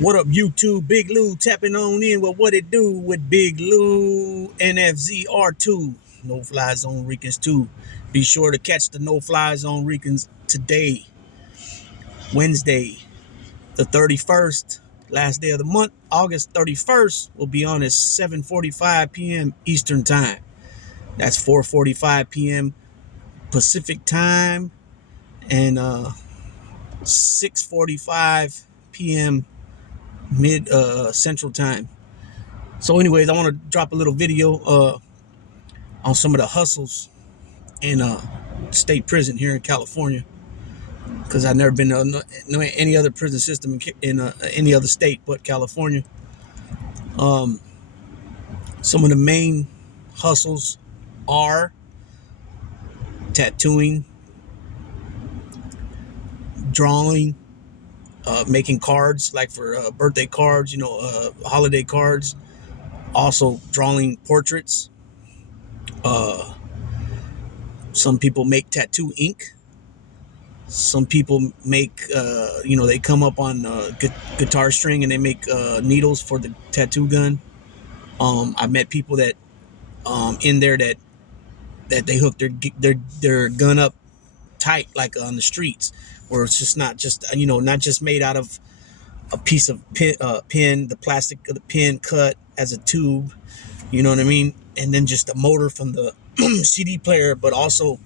What up, YouTube? Big Lou tapping on in with what it do with Big Lou NFZR2. No Fly Zone Ricans 2. Be sure to catch the No Fly Zone Ricans today, Wednesday, the 31st, last day of the month, August 31st. Will be on at 7:45 p.m. Eastern Time. That's 4:45 p.m. Pacific Time and 6:45 p.m. mid Central Time. So, anyways, I want to drop a little video on some of the hustles in state prison here in California, because I've never been to any other prison system in any other state but California. Some of the main hustles are tattooing, drawing, making cards like for birthday cards, holiday cards. Also, drawing portraits. Some people make tattoo ink. Some people make, they come up on guitar string and they make needles for the tattoo gun. I've met people that in there that they hook their gun up tight, like on the streets, where it's just not just made out of a piece of pin, the plastic of the pin cut as a tube, you know what I mean, and then just the motor from the CD player, but also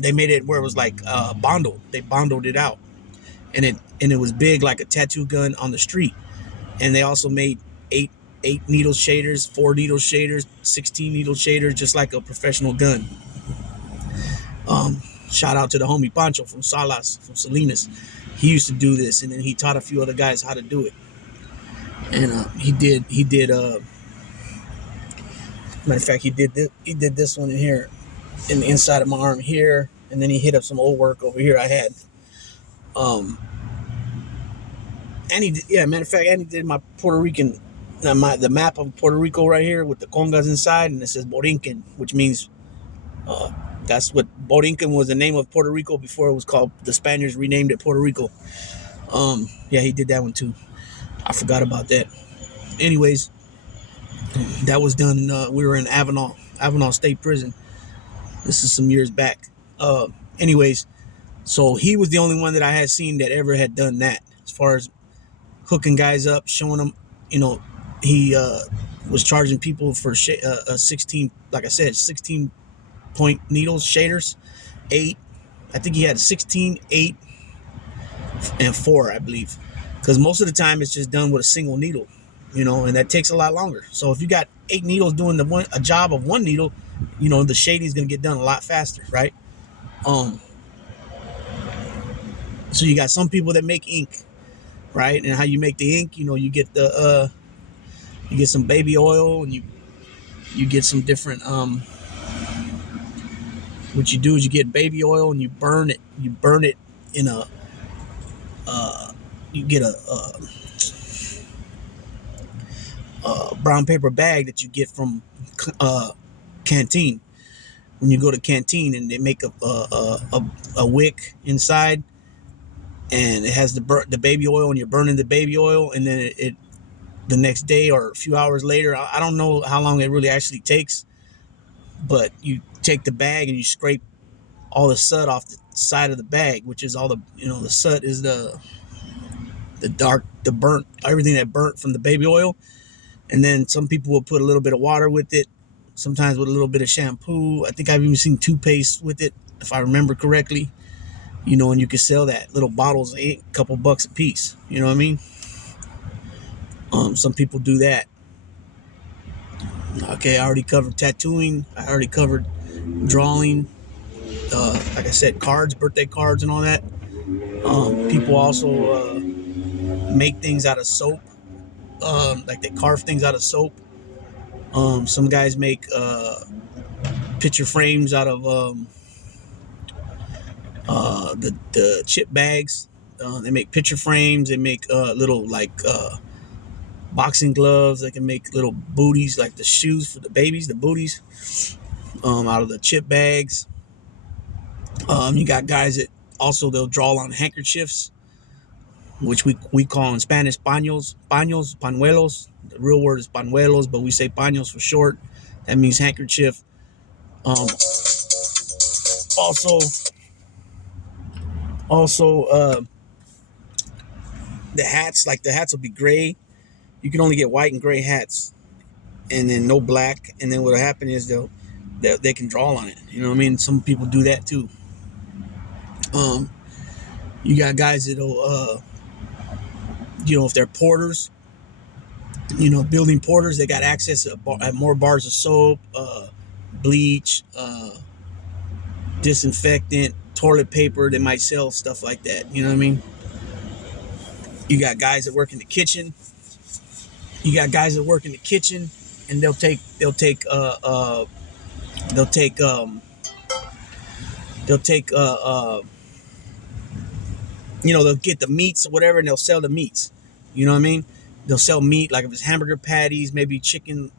they made it where it was like bondled. They bondled it out, and it was big like a tattoo gun on the street. And they also made eight needle shaders, 4 needle shaders, 16 needle shaders, just like a professional gun. Shout out to the homie Pancho from Salinas. He used to do this, and then he taught a few other guys how to do it. And he did matter of fact, he did this one in here, in the inside of my arm here, and then he hit up some old work over here I had. And matter of fact, and he did my Puerto Rican, the map of Puerto Rico right here with the congas inside, and it says Borinquen, which means that's what Borinquen was, the name of Puerto Rico before it was called, the Spaniards renamed it Puerto Rico. He did that one too. I forgot about that. Anyways, that was done. We were in Avenal State Prison. This is some years back. Anyways, so he was the only one that I had seen that ever had done that, as far as hooking guys up, showing them, he was charging people for 16, like I said, 16 point needles, shaders, 8. I think he had 16, 8, and 4, I believe, because most of the time it's just done with a single needle, and that takes a lot longer. So if you got 8 needles doing a job of 1 needle, the shading is going to get done a lot faster, right? So you got some people that make ink, right? And how you make the ink, you get you get some baby oil, and you get some different what you do is you get baby oil and you burn it in a you get a brown paper bag that you get from canteen. When you go to canteen, and they make a wick inside, and it has the baby oil, and you're burning the baby oil, and then it the next day or a few hours later, I don't know how long it really actually takes, but you take the bag and you scrape all the soot off the side of the bag, which is all the the soot is the burnt, everything that burnt from the baby oil. And then some people will put a little bit of water with it, sometimes with a little bit of shampoo. I think I've even seen toothpaste with it, if I remember correctly. And you can sell that, little bottles, a couple bucks a piece. You know what I mean? Some people do that. Okay, I already covered tattooing. I already covered drawing. Like I said, cards, birthday cards, and all that. People also make things out of soap. Like they carve things out of soap. Some guys make picture frames out of the chip bags. They make picture frames. They make little boxing gloves. They can make little booties, like the shoes for the babies, the booties, out of the chip bags. You got guys that also, they'll draw on handkerchiefs. which we call in Spanish pañuelos. The real word is pañuelos, but we say paños for short. That means handkerchief. Um, also, also, the hats, like the hats will be gray. You can only get white and gray hats, and then no black. And then what'll happen is they can draw on it. You know what I mean? Some people do that too. Um, you got guys that'll, if they're porters, building porters, they got access to more bars of soap, bleach, disinfectant, toilet paper. They might sell stuff like that. You know what I mean? You got guys that work in the kitchen. You got guys that work in the kitchen, and they'll get the meats or whatever, and they'll sell the meats. You know what I mean? They'll sell meat, like if it's hamburger patties, maybe chicken.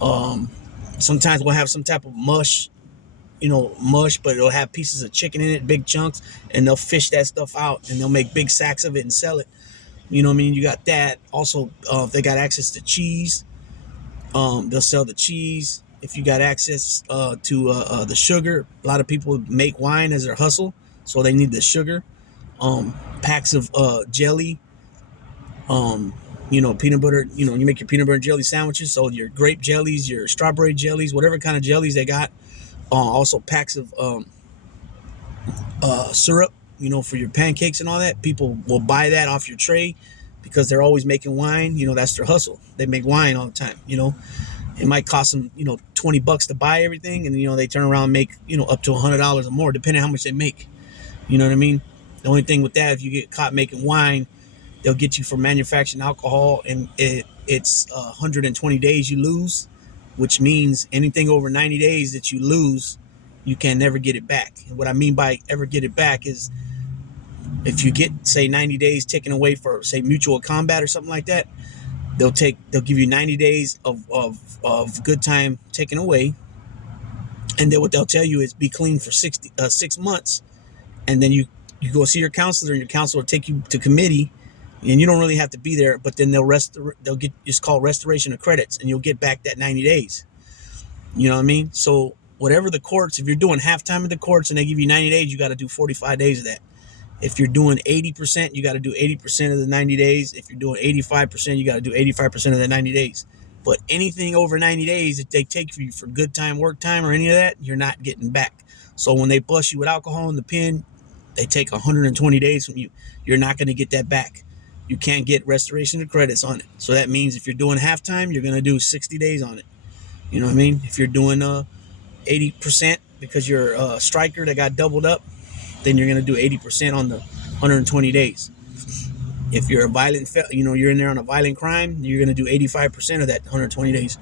Um, Sometimes we'll have some type of mush, but it'll have pieces of chicken in it, big chunks, and they'll fish that stuff out, and they'll make big sacks of it and sell it. You know what I mean? You got that. Also, if they got access to cheese, they'll sell the cheese. If you got access to the sugar, a lot of people make wine as their hustle, so they need the sugar. Packs of jelly, peanut butter. You make your peanut butter and jelly sandwiches. So your grape jellies, your strawberry jellies, whatever kind of jellies they got. Also packs of syrup, for your pancakes and all that. People will buy that off your tray because they're always making wine. That's their hustle. They make wine all the time. It might cost them, $20 to buy everything, and they turn around and make, up to $100 or more, depending on how much they make. You know what I mean? The only thing with that, if you get caught making wine, they'll get you for manufacturing alcohol, and it's 120 days you lose, which means anything over 90 days that you lose, you can never get it back. And what I mean by ever get it back is if you get, say, 90 days taken away for, say, mutual combat or something like that, they'll give you 90 days of good time taken away. And then what they'll tell you is be clean for 6 months. And then you go see your counselor, and your counselor will take you to committee, and you don't really have to be there, but then they'll get, it's called restoration of credits, and you'll get back that 90 days. You know what I mean? So whatever the courts, if you're doing halftime of the courts and they give you 90 days, you got to do 45 days of that. If you're doing 80%, you got to do 80% of the 90 days. If you're doing 85%, you got to do 85% of the 90 days. But anything over 90 days that they take for you for good time, work time, or any of that, you're not getting back. So when they bust you with alcohol in the pen, they take 120 days from you. You're not going to get that back. You can't get restoration of credits on it. So that means if you're doing halftime, you're going to do 60 days on it. You know what I mean? If you're doing 80% because you're a striker that got doubled up, then you're going to do 80% on the 120 days. If you're a violent, you're in there on a violent crime, you're going to do 85% of that 120 days.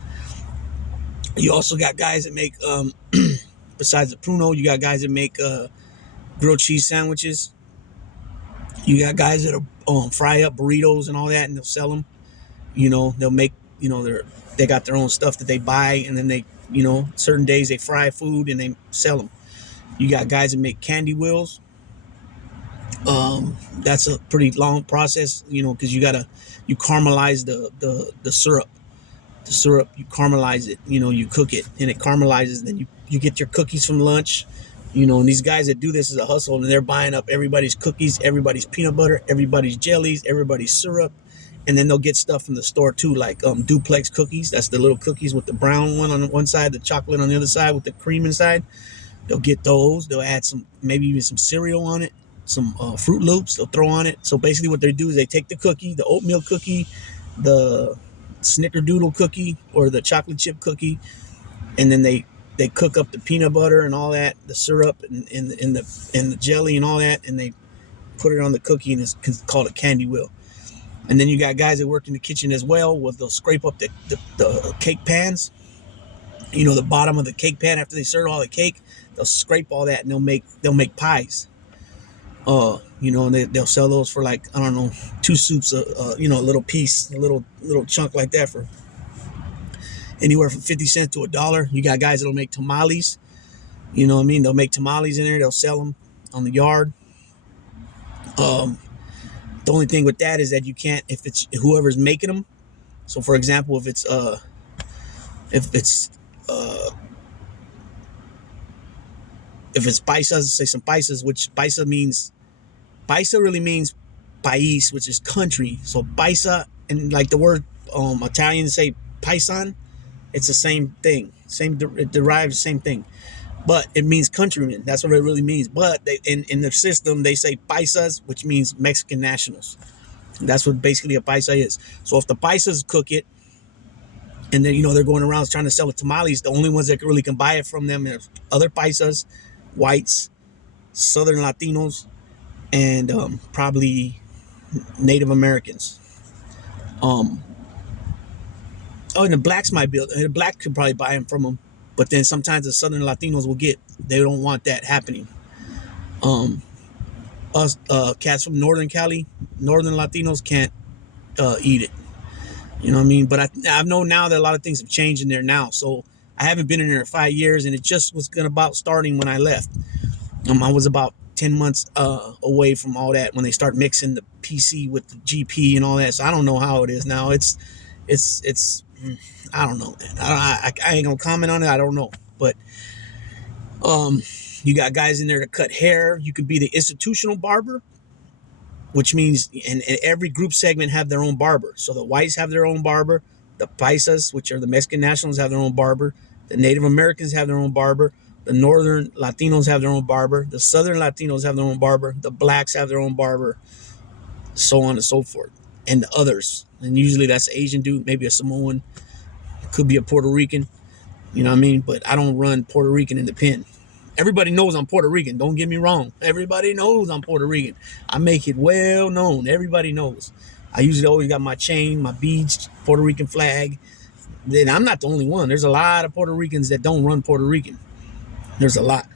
You also got guys that make, besides the pruno, you got guys that make grilled cheese sandwiches. You got guys that fry up burritos and all that, and they'll sell them. They'll make, they got their own stuff that they buy, and then they, certain days they fry food and they sell them. You got guys that make candy wheels. That's a pretty long process, because you caramelize the syrup. The syrup, you caramelize it, you cook it, and it caramelizes. Then you get your cookies from lunch, and these guys that do this as a hustle, and they're buying up everybody's cookies, everybody's peanut butter, everybody's jellies, everybody's syrup. And then they'll get stuff from the store too, like duplex cookies. That's the little cookies with the brown one on one side, the chocolate on the other side with the cream inside. They'll get those. They'll add maybe even some cereal on it, some Fruit Loops they'll throw on it. So basically what they do is they take the cookie, the oatmeal cookie, the snickerdoodle cookie, or the chocolate chip cookie, and then they cook up the peanut butter and all that, the syrup and the jelly and all that, and they put it on the cookie, and it's called a candy wheel. And then you got guys that work in the kitchen as well, where they'll scrape up the cake pans, the bottom of the cake pan after they serve all the cake. They'll scrape all that, and they'll make pies. And they'll sell those for, like, I don't know, 2 soups, a little piece, a little chunk like that, for anywhere from 50 cents to $1. You got guys that'll make tamales. You know what I mean? They'll make tamales in there. They'll sell them on the yard. The only thing with that is that you can't, if it's whoever's making them. So for example, if it's uh if it's paisas, say some paisas, which paisa really means país, which is country. So paisa, and like the word Italians say paisan, it's the same thing. It derives the same thing, but it means countrymen. That's what it really means. But in the system they say paisas, which means Mexican nationals. That's what basically a paisa is. So if the paisas cook it, and then they're going around trying to sell the tamales, the only ones that really can buy it from them are other paisas, whites, Southern Latinos, and probably Native Americans. Um, oh, and the blacks might be. The black could probably buy them from them, but then sometimes the Southern Latinos will get. They don't want that happening. Um, us cats from Northern Cali, Northern Latinos can't eat it. You know what I mean? But I know now that a lot of things have changed in there now. So I haven't been in there in 5 years, and it just was gonna about starting when I left. I was about 10 months away from all that when they start mixing the PC with the GP and all that. So I don't know how it is now. It's I don't know. I ain't gonna comment on it. I don't know. But you got guys in there to cut hair. You could be the institutional barber, which means and every group segment have their own barber. So the whites have their own barber. The paisas, which are the Mexican nationals, have their own barber. The Native Americans have their own barber. The Northern Latinos have their own barber. The Southern Latinos have their own barber. The blacks have their own barber, so on and so forth. And the others. And usually that's an Asian dude, maybe a Samoan, could be a Puerto Rican. You know what I mean? But I don't run Puerto Rican in the pen. Everybody knows I'm Puerto Rican. Don't get me wrong. Everybody knows I'm Puerto Rican. I make it well known. Everybody knows. I usually always got my chain, my beads, Puerto Rican flag. Then I'm not the only one. There's a lot of Puerto Ricans that don't run Puerto Rican. There's a lot,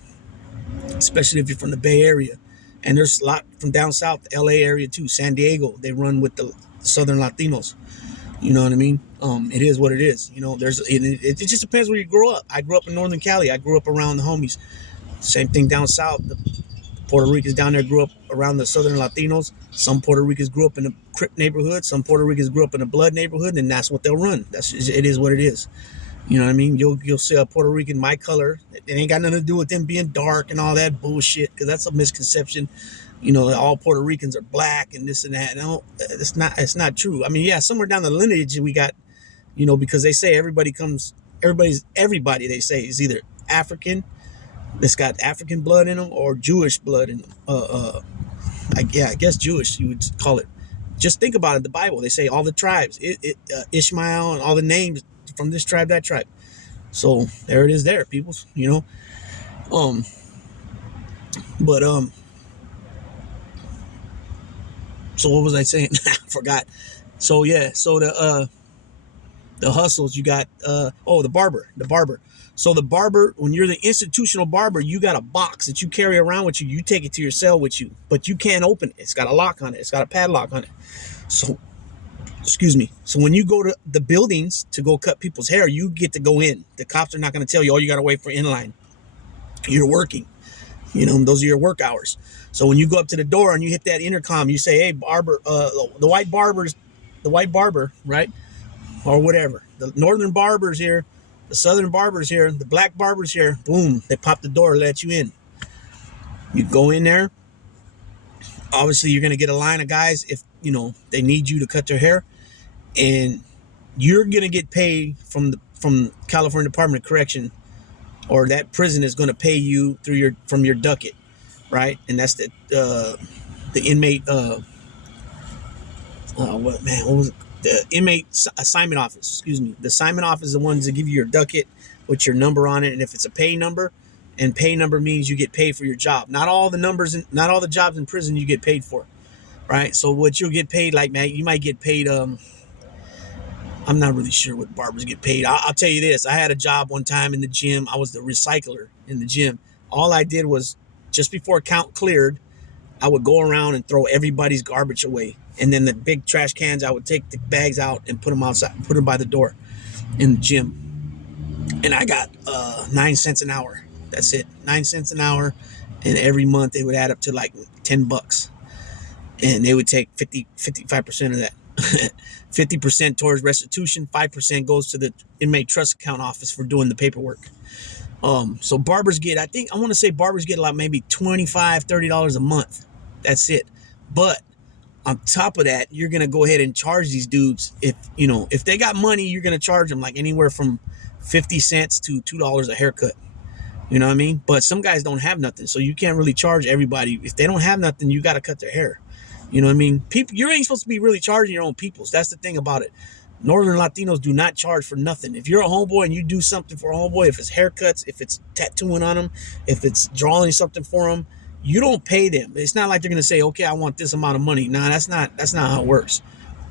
especially if you're from the Bay Area. And there's a lot from down south, the LA area too, San Diego. They run with the Southern Latinos. You know what I mean? It is what it is. It just depends where you grow up. I grew up in Northern Cali. I grew up around the homies. Same thing down south. The Puerto Ricans down there grew up around the Southern Latinos. Some Puerto Ricans grew up in the Crip neighborhood. Some Puerto Ricans grew up in the Blood neighborhood, and that's what they'll run. It is what it is. You know what I mean? You'll see a Puerto Rican my color. It ain't got nothing to do with them being dark and all that bullshit, because that's a misconception. All Puerto Ricans are black and this and that. No, it's not true. I mean, yeah, somewhere down the lineage we got, because they say everybody they say is either African, that's got African blood in them, or Jewish blood in them. I guess Jewish you would call it. Just think about it. The Bible, they say all the tribes, Ishmael and all the names from this tribe, that tribe. So there it is, there, peoples. But So what was I saying? I forgot. So yeah, so the hustles you got. The barber. So the barber, when you're the institutional barber, you got a box that you carry around with you. You take it to your cell with you, but you can't open it. It's got a lock on it. It's got a padlock on it. So, excuse me. So when you go to the buildings to go cut people's hair, you get to go in. The cops are not going to tell you, oh, you got to wait for inline. You're working. Those are your work hours. So when you go up to the door and you hit that intercom, you say, hey, barber, the white barber, right? Or whatever. The northern barber's here. The southern barber's here. The black barber's here. Boom. They pop the door, let you in. You go in there. Obviously, you're going to get a line of guys if, they need you to cut their hair. And you're going to get paid from California Department of Correction, or that prison is going to pay you from your ducat, right? And that's the inmate. What was it? The inmate assignment office. Excuse me. The assignment office is the ones that give you your ducat with your number on it, and if it's a pay number, and pay number means you get paid for your job. Not all the jobs in prison you get paid for, right? So what you'll get paid, like, man, you might get paid. I'm not really sure what barbers get paid. I'll tell you this. I had a job one time in the gym. I was the recycler in the gym. All I did was, just before count cleared, I would go around and throw everybody's garbage away. And then the big trash cans, I would take the bags out and put them outside, put them by the door in the gym. And I got 9 cents an hour. That's it. 9 cents an hour. And every month it would add up to like $10. and they would take 55% of that. 50% towards restitution, 5% goes to the inmate trust account office for doing the paperwork. So barbers get, I want to say barbers get like maybe $25-$30 a month. That's it. But on top of that, you're gonna go ahead and charge these dudes. If they got money, you're gonna charge them like anywhere from 50 cents to $2 a haircut. You know what I mean? But some guys don't have nothing, so you can't really charge everybody. If they don't have nothing, you got to cut their hair. You know what I mean? People, you ain't supposed to be really charging your own peoples. That's the thing about it. Northern Latinos do not charge for nothing. If you're a homeboy and you do something for a homeboy, if it's haircuts, if it's tattooing on them, if it's drawing something for them, you don't pay them. It's not like they're gonna say, "Okay, I want this amount of money." Nah, that's not how it works.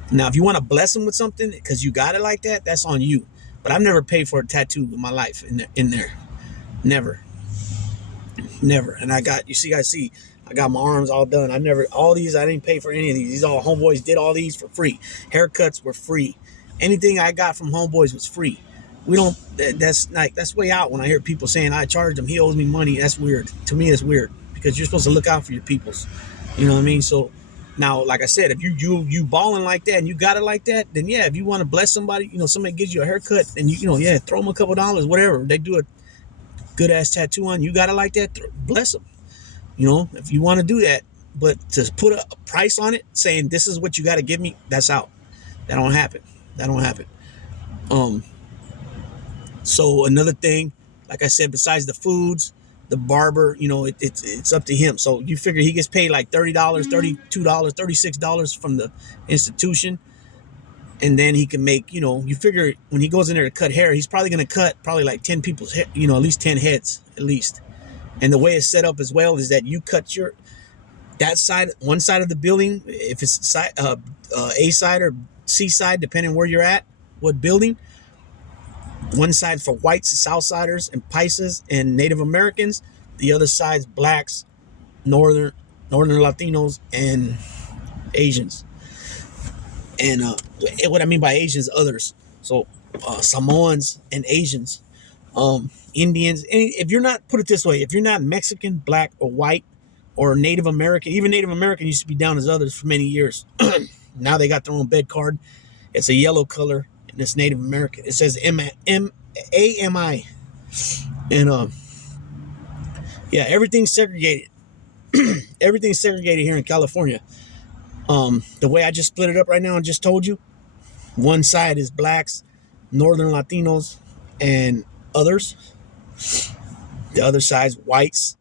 Now, if you want to bless them with something because you got it like that, that's on you. But I've never paid for a tattoo in my life in there. Never. And I got my arms all done. I didn't pay for any of these. These all homeboys did all these for free. Haircuts were free. Anything I got from homeboys was free. That's way out when I hear people saying I charged him, he owes me money. That's weird. To me, it's weird because you're supposed to look out for your peoples. You know what I mean? So now, like I said, if you balling like that and you got it like that, then yeah, if you want to bless somebody, somebody gives you a haircut and throw them a couple dollars, whatever. They do a good ass tattoo on, you got it like that, bless them. If you want to do that, but to put a price on it, saying this is what you got to give me, that's out. That don't happen. So another thing, like I said, besides the foods, the barber, it's up to him. So you figure he gets paid like $30, $32, $36 from the institution. And then he can make, you figure when he goes in there to cut hair, he's probably going to cut like 10 people's hair, at least 10 heads, at least. And the way it's set up as well is that you cut that side, one side of the building, if it's A side or C side, depending where you're at, what building. One side for whites, Southsiders, and Paisas, and Native Americans. The other side's blacks, Northern Latinos, and Asians. And what I mean by Asians, others. So Samoans and Asians, Indians. If you're not, put it this way, if you're not Mexican, black, or white, or Native American, even Native American used to be down as others for many years. Now they got their own bed card. It's a yellow color, and it's Native American. It says AMI. And everything's segregated. Everything's segregated here in California. The way I just split it up right now and just told you, one side is blacks, Northern Latinos, and others. The other side's whites,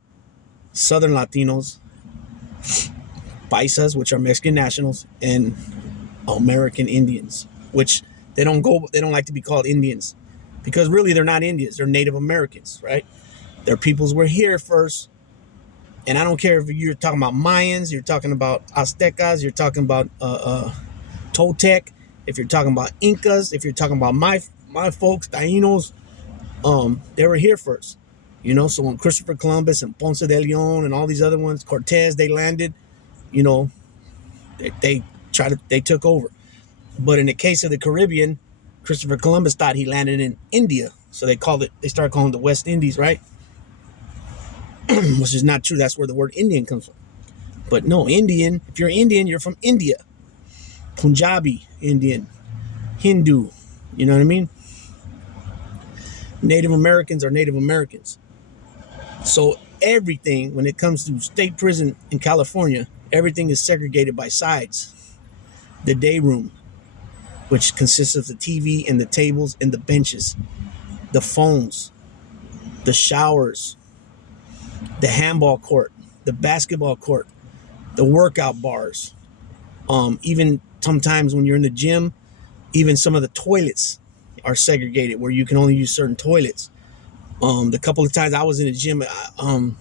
Southern Latinos, Paisas, which are Mexican nationals, and American Indians, which they don't like to be called Indians because really they're not Indians, they're Native Americans, right? Their peoples were here first. And I don't care if you're talking about Mayans, you're talking about Aztecas, you're talking about Toltec, if you're talking about Incas, if you're talking about my folks, Taínos, they were here first. So when Christopher Columbus and Ponce de Leon and all these other ones, Cortez, they landed, they took over. But in the case of the Caribbean, Christopher Columbus thought he landed in India. So they started calling it the West Indies, right? Which is not true. That's where the word Indian comes from. But no, Indian, if you're Indian, you're from India. Punjabi Indian, Hindu, you know what I mean? Native Americans are Native Americans. So everything, when it comes to state prison in California, everything is segregated by sides. The day room, which consists of the TV and the tables and the benches, the phones, the showers, the handball court, the basketball court, the workout bars. Even sometimes when you're in the gym, even some of the toilets are segregated where you can only use certain toilets. The couple of times I was in the gym, let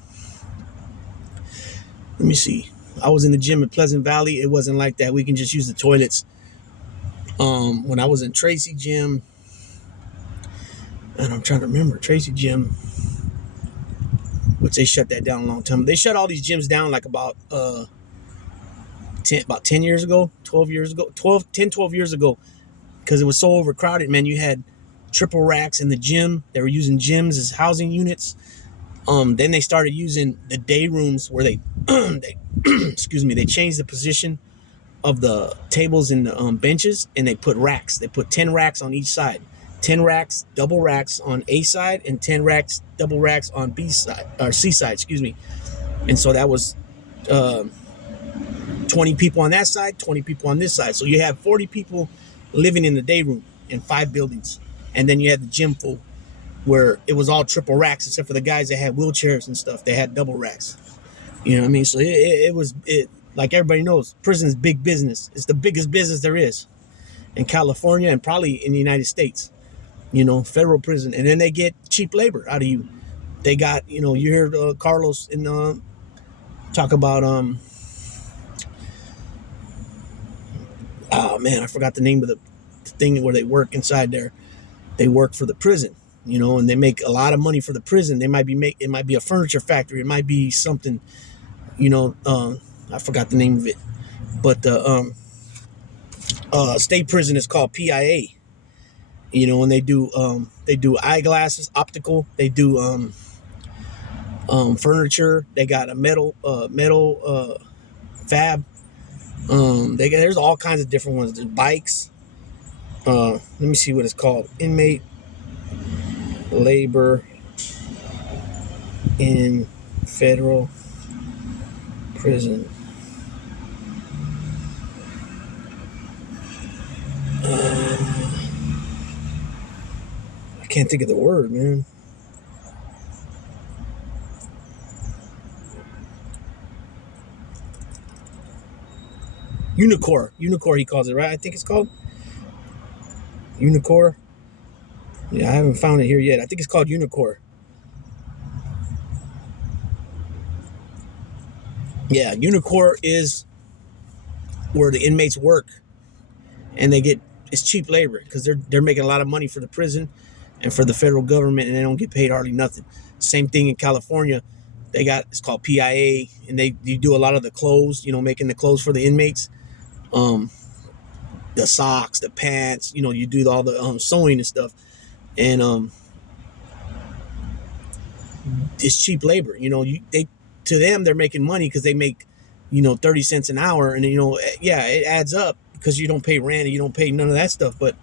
me see. I was in the gym in Pleasant Valley. It wasn't like that. We can just use the toilets. When I was in Tracy Gym, and I'm trying to remember Tracy Gym, which they shut that down a long time. They shut all these gyms down like about 10 years ago, 12 years ago, 12 years ago, because it was so overcrowded, man. You had triple racks in the gym. They were using gyms as housing units. Then they started using the day rooms where they, excuse me, they changed the position of the tables and the benches, and they put racks. They put 10 racks on each side. 10 racks, double racks on A side, and 10 racks, double racks on B side, or C side, excuse me. And so that was 20 people on that side, 20 people on this side. So you have 40 people living in the day room in 5 buildings. And then you had the gym full where it was all triple racks, except for the guys that had wheelchairs and stuff. They had double racks. You know what I mean? So it was like everybody knows, prison is big business. It's the biggest business there is in California and probably in the United States. You know, federal prison. And then they get cheap labor out of you. They got, you know, you heard Carlos in talk about oh man, I forgot the name of the thing where they work inside there. They work for the prison, you know, and they make a lot of money for the prison. They might be it might be a furniture factory, it might be something, you know, I forgot the name of it, but the state prison is called PIA, you know, and they do eyeglasses, optical, they do furniture, they got a metal fab, there's all kinds of different ones. There's bikes. Let me see what it's called. Inmate labor in federal prison. I can't think of the word, man. Unicor, he calls it, right? I think it's called Unicor. Yeah, I haven't found it here yet. I think it's called Unicor. Yeah, Unicor is where the inmates work, and it's cheap labor because they're making a lot of money for the prison and for the federal government, and they don't get paid hardly nothing. Same thing in California. It's called PIA, and you do a lot of the clothes, you know, making the clothes for the inmates. The socks, the pants, you know, you do all the sewing and stuff, and it's cheap labor. You know, to them they're making money because they make, you know, 30 cents an hour, and you know, yeah, it adds up because you don't pay rent and you don't pay none of that stuff, but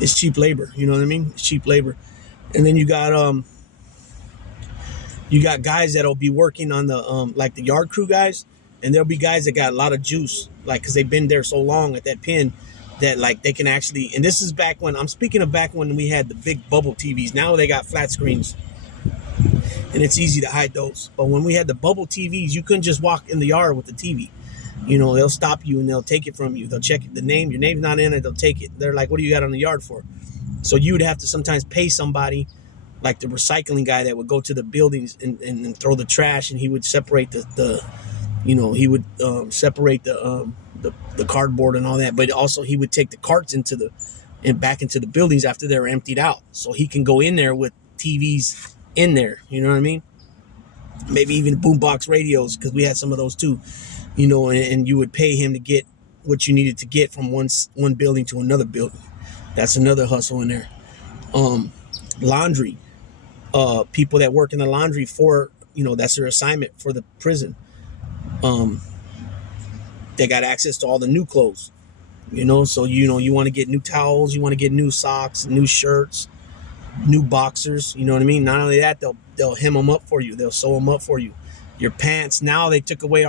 it's cheap labor. You know what I mean? It's cheap labor, and then you got guys that'll be working on the like the yard crew guys, and there'll be guys that got a lot of juice, like because they've been there so long at that pen that like they can actually. And this is back when back when we had the big bubble TVs. Now they got flat screens, and it's easy to hide those. But when we had the bubble TVs, you couldn't just walk in the yard with the TV. You know, they'll stop you and they'll take it from you. They'll check the name. Your name's not in it. They'll take it. They're like, "What do you got on the yard for?" So you would have to sometimes pay somebody, like the recycling guy that would go to the buildings and throw the trash, and he would separate the you know, he would separate the cardboard and all that, but also he would take the carts back into the buildings after they're emptied out, so he can go in there with TVs in there. You know what I mean? Maybe even boombox radios, because we had some of those too. You know, and you would pay him to get what you needed to get from one building to another building. That's another hustle in there. Laundry. People that work in the laundry for, you know, that's their assignment for the prison. They got access to all the new clothes, you know, so you know, you want to get new towels, you want to get new socks, new shirts, new boxers, you know what I mean? Not only that, they'll hem them up for you, they'll sew them up for you. Your pants, now they took away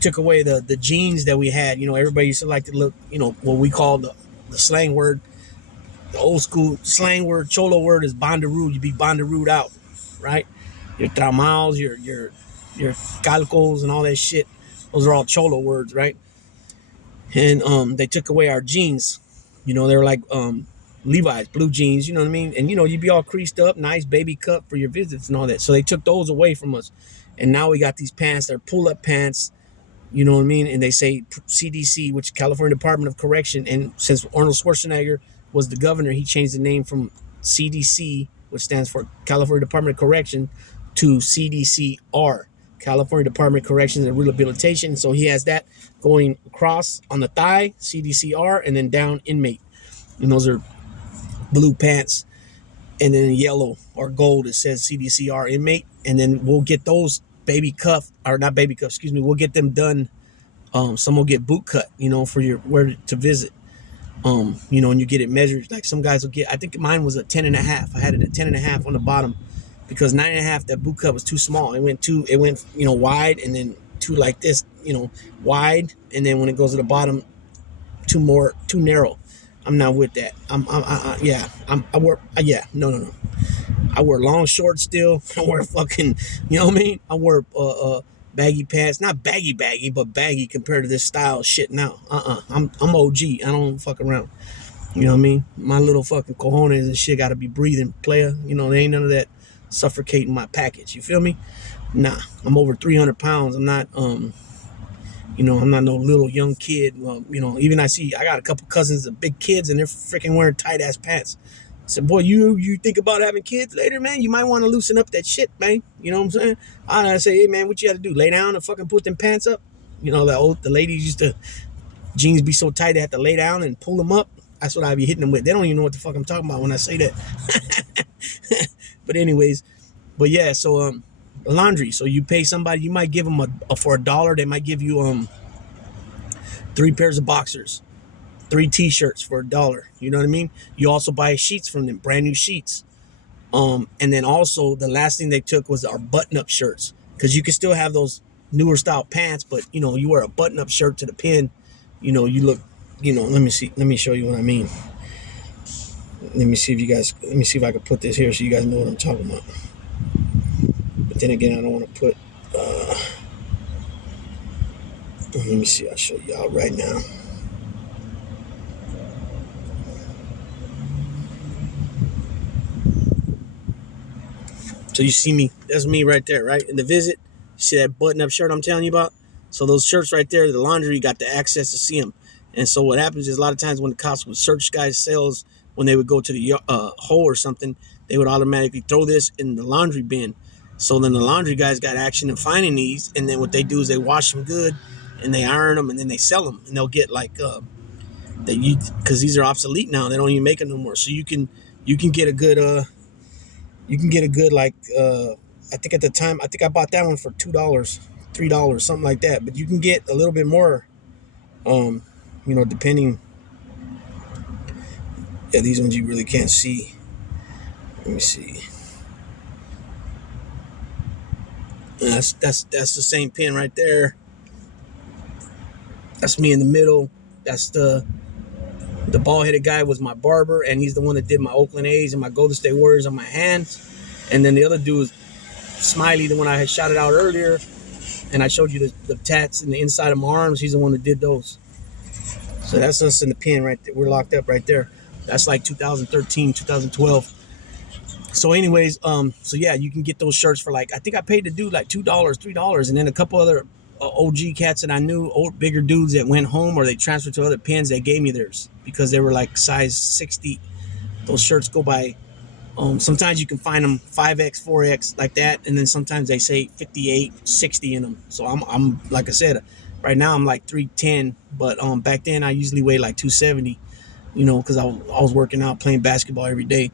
took away the jeans that we had. You know, everybody used to like to look, you know, what we call the slang word, the old school slang word, cholo word is banderoo. You be banderooed out, right? Your tramaos, your calcos and all that shit. Those are all cholo words, right? And they took away our jeans. You know, they were like Levi's, blue jeans, you know what I mean? And, you know, you'd be all creased up, nice baby cut for your visits and all that. So they took those away from us. And now we got these pants, they're pull-up pants, you know what I mean? And they say CDC, which is California Department of Correction. And since Arnold Schwarzenegger was the governor, he changed the name from CDC, which stands for California Department of Correction, to CDCR, California Department of Corrections and Rehabilitation. So he has that going across on the thigh, CDCR, and then down inmate. And those are blue pants. And then yellow or gold, it says CDCR inmate. And then we'll get those we'll get them done Some will get boot cut, for your where to visit. And you get it measured. Like some guys will get. I think mine was a 10.5. I had it at 10.5 on the bottom because 9.5. That boot cut was too small. It went wide and then too like this, wide, and then when it goes to the bottom, too narrow. I'm not with that. Yeah. I wear yeah. No. I wear long shorts still. I wear fucking, you know what I mean? I wear baggy pants, not baggy, but baggy compared to this style shit now. I'm OG. I don't fuck around. You know what I mean? My little fucking cojones and shit got to be breathing, player. There ain't none of that suffocating my package. You feel me? Nah, I'm over 300 pounds. I'm not no little young kid. Even I got a couple cousins of big kids and they're freaking wearing tight ass pants. I said, boy, you think about having kids later, man? You might want to loosen up that shit, man. You know what I'm saying? I say, hey, man, what you got to do? Lay down and fucking put them pants up? The ladies used to, jeans be so tight they had to lay down and pull them up. That's what I be hitting them with. They don't even know what the fuck I'm talking about when I say that. But anyways, but yeah, so laundry. So you pay somebody, you might give them for $1, they might give you 3 pairs of boxers, 3 t-shirts for $1. You know what I mean? You also buy sheets from them, brand new sheets. And then also the last thing they took was our button-up shirts, because you can still have those newer style pants, but you wear a button-up shirt to the pin, you look, let me show you what I mean. Let me see if I can put this here so you guys know what I'm talking about. But then again, I don't want to put let me see, I'll show y'all right now. So you see me, that's me right there, right? In the visit, you see that button-up shirt I'm telling you about? So those shirts right there, the laundry got the access to see them. And so what happens is a lot of times when the cops would search guys' cells, when they would go to the hole or something, they would automatically throw this in the laundry bin. So then the laundry guys got action in finding these, and then what they do is they wash them good, and they iron them, and then they sell them, and they'll get like because these are obsolete now, they don't even make them no more. So you can get a good like I think at the time I bought that one for $2, $3, something like that. But you can get a little bit more, depending. Yeah, these ones you really can't see. Let me see. That's the same pin right there. That's me in the middle. That's the bald-headed guy was my barber, and he's the one that did my Oakland A's and my Golden State Warriors on my hands. And then the other dude is Smiley, the one I had shouted out earlier, and I showed you the tats in the inside of my arms. He's the one that did those. So that's us in the pen right there. We're locked up right there. That's like 2013, 2012. So anyways, so yeah, you can get those shirts for like, I think I paid the dude like $2, $3, and then a couple other OG cats that I knew, old bigger dudes that went home or they transferred to other pins, they gave me theirs because they were like size 60. Those shirts go by, sometimes you can find them 5X, 4X like that, and then sometimes they say 58, 60 in them. So I'm like I said, right now I'm like 310, but back then I usually weigh like 270, because I was working out, playing basketball every day,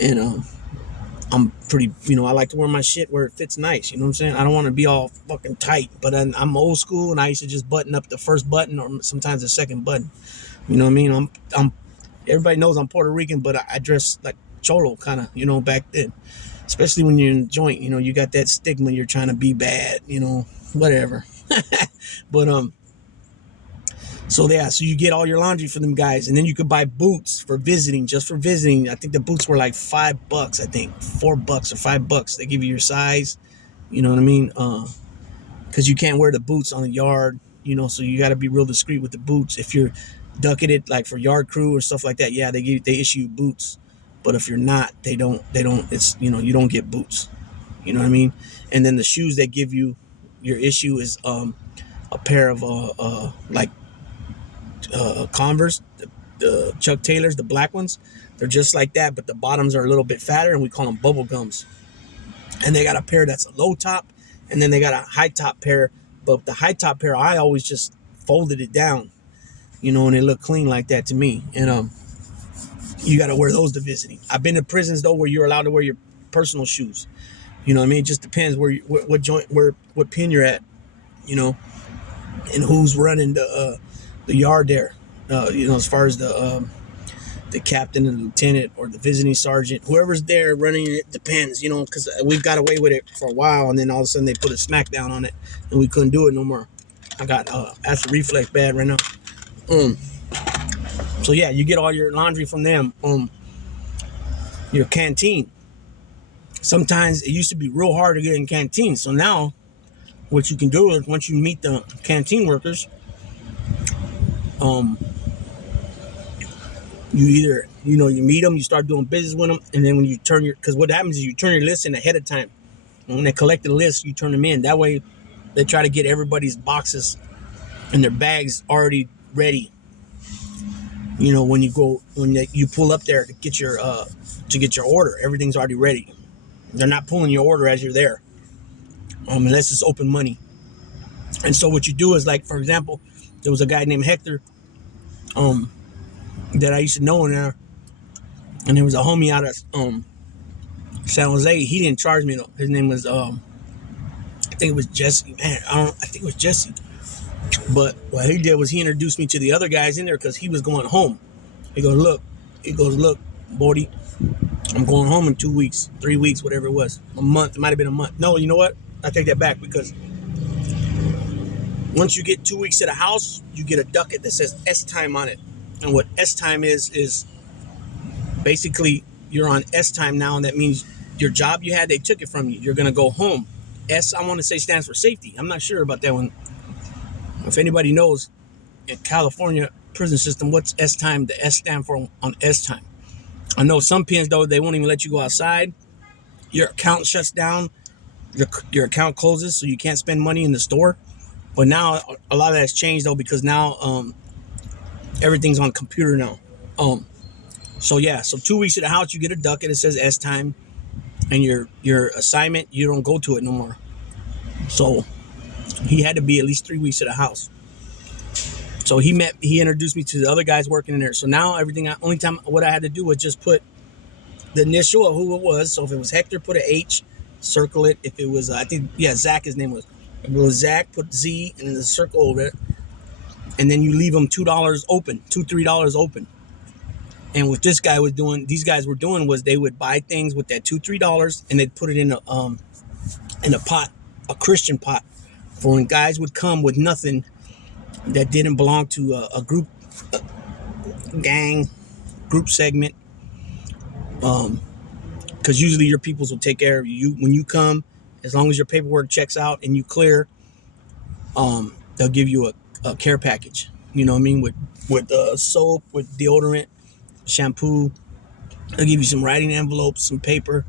and I'm pretty, I like to wear my shit where it fits nice. You know what I'm saying? I don't want to be all fucking tight, but I'm old school, and I used to just button up the first button or sometimes the second button. You know what I mean? I'm everybody knows I'm Puerto Rican, but I dress like cholo kind of, back then. Especially when you're in the joint, you got that stigma, you're trying to be bad, whatever. But so yeah, so you get all your laundry for them guys, and then you could buy boots for visiting, just for visiting. I think the boots were like $5, I think $4 or $5. They give you your size, you know what I mean? Because you can't wear the boots on the yard, so you got to be real discreet with the boots. If you're ducking it like for yard crew or stuff like that, yeah, they issue you boots. But if you're not, they don't. It's you don't get boots. You know what I mean? And then the shoes they give you, your issue is a pair of Converse, the Chuck Taylors, the black ones. They're just like that, but the bottoms are a little bit fatter, and we call them bubble gums. And they got a pair that's a low top, and then they got a high top pair. But the high top pair, I always just folded it down, and it looked clean like that to me. And you got to wear those to visiting. I've been to prisons though where you're allowed to wear your personal shoes. You know what I mean? It just depends what joint, what pin you're at. and who's running the yard there. As far as the captain and the lieutenant or the visiting sergeant, whoever's there running it, depends, because we've got away with it for a while, and then all of a sudden they put a smackdown on it, and we couldn't do it no more. I got acid reflux bad right now. So yeah, you get all your laundry from them. Your canteen. Sometimes it used to be real hard to get in canteen. So now, what you can do is once you meet the canteen workers, you either you meet them, you start doing business with them, and then when you turn because what happens is you turn your list in ahead of time. And when they collect the list, you turn them in. That way, they try to get everybody's boxes and their bags already ready. When you pull up there to get your order, everything's already ready. They're not pulling your order as you're there, unless it's open money. And so what you do is, like, for example, there was a guy named Hector, that I used to know in there, and there was a homie out of San Jose. He didn't charge me though. His name was I think it was Jesse. Man, I think it was Jesse. But what he did was he introduced me to the other guys in there because he was going home. He goes, look, Bodie, I'm going home in 2 weeks, 3 weeks, whatever it was. A month. It might have been a month. No, you know what? I take that back, because once you get 2 weeks to the house, you get a ducat that says S time on it. And what S time is basically you're on S time now, and that means your job you had, they took it from you. You're going to go home. S, I want to say, stands for safety. I'm not sure about that one. If anybody knows in California prison system, what's S time? The S stand for on S time. I know some pins, though, they won't even let you go outside. Your account shuts down. Your account closes, so you can't spend money in the store. But now a lot of that's changed, though, because now everything's on computer now. So 2 weeks at the house, you get a ducat. It says S time, and your assignment, you don't go to it no more. So he had to be at least 3 weeks at the house. So he introduced me to the other guys working in there. So now what I had to do was just put the initial of who it was. So if it was Hector, put an H, circle it. If it was, Zach, his name was. If it was Zach, put Z and then the circle over it. And then you leave them $2 open, $3 open. And what these guys were doing was they would buy things with that $3, and they'd put it in a pot, a Christian pot, for when guys would come with nothing that didn't belong to a group, gang, group segment. Because usually your peoples will take care of you when you come. As long as your paperwork checks out and you clear, they'll give you a care package. You know what I mean? With soap, with deodorant, shampoo. They'll give you some writing envelopes, some paper,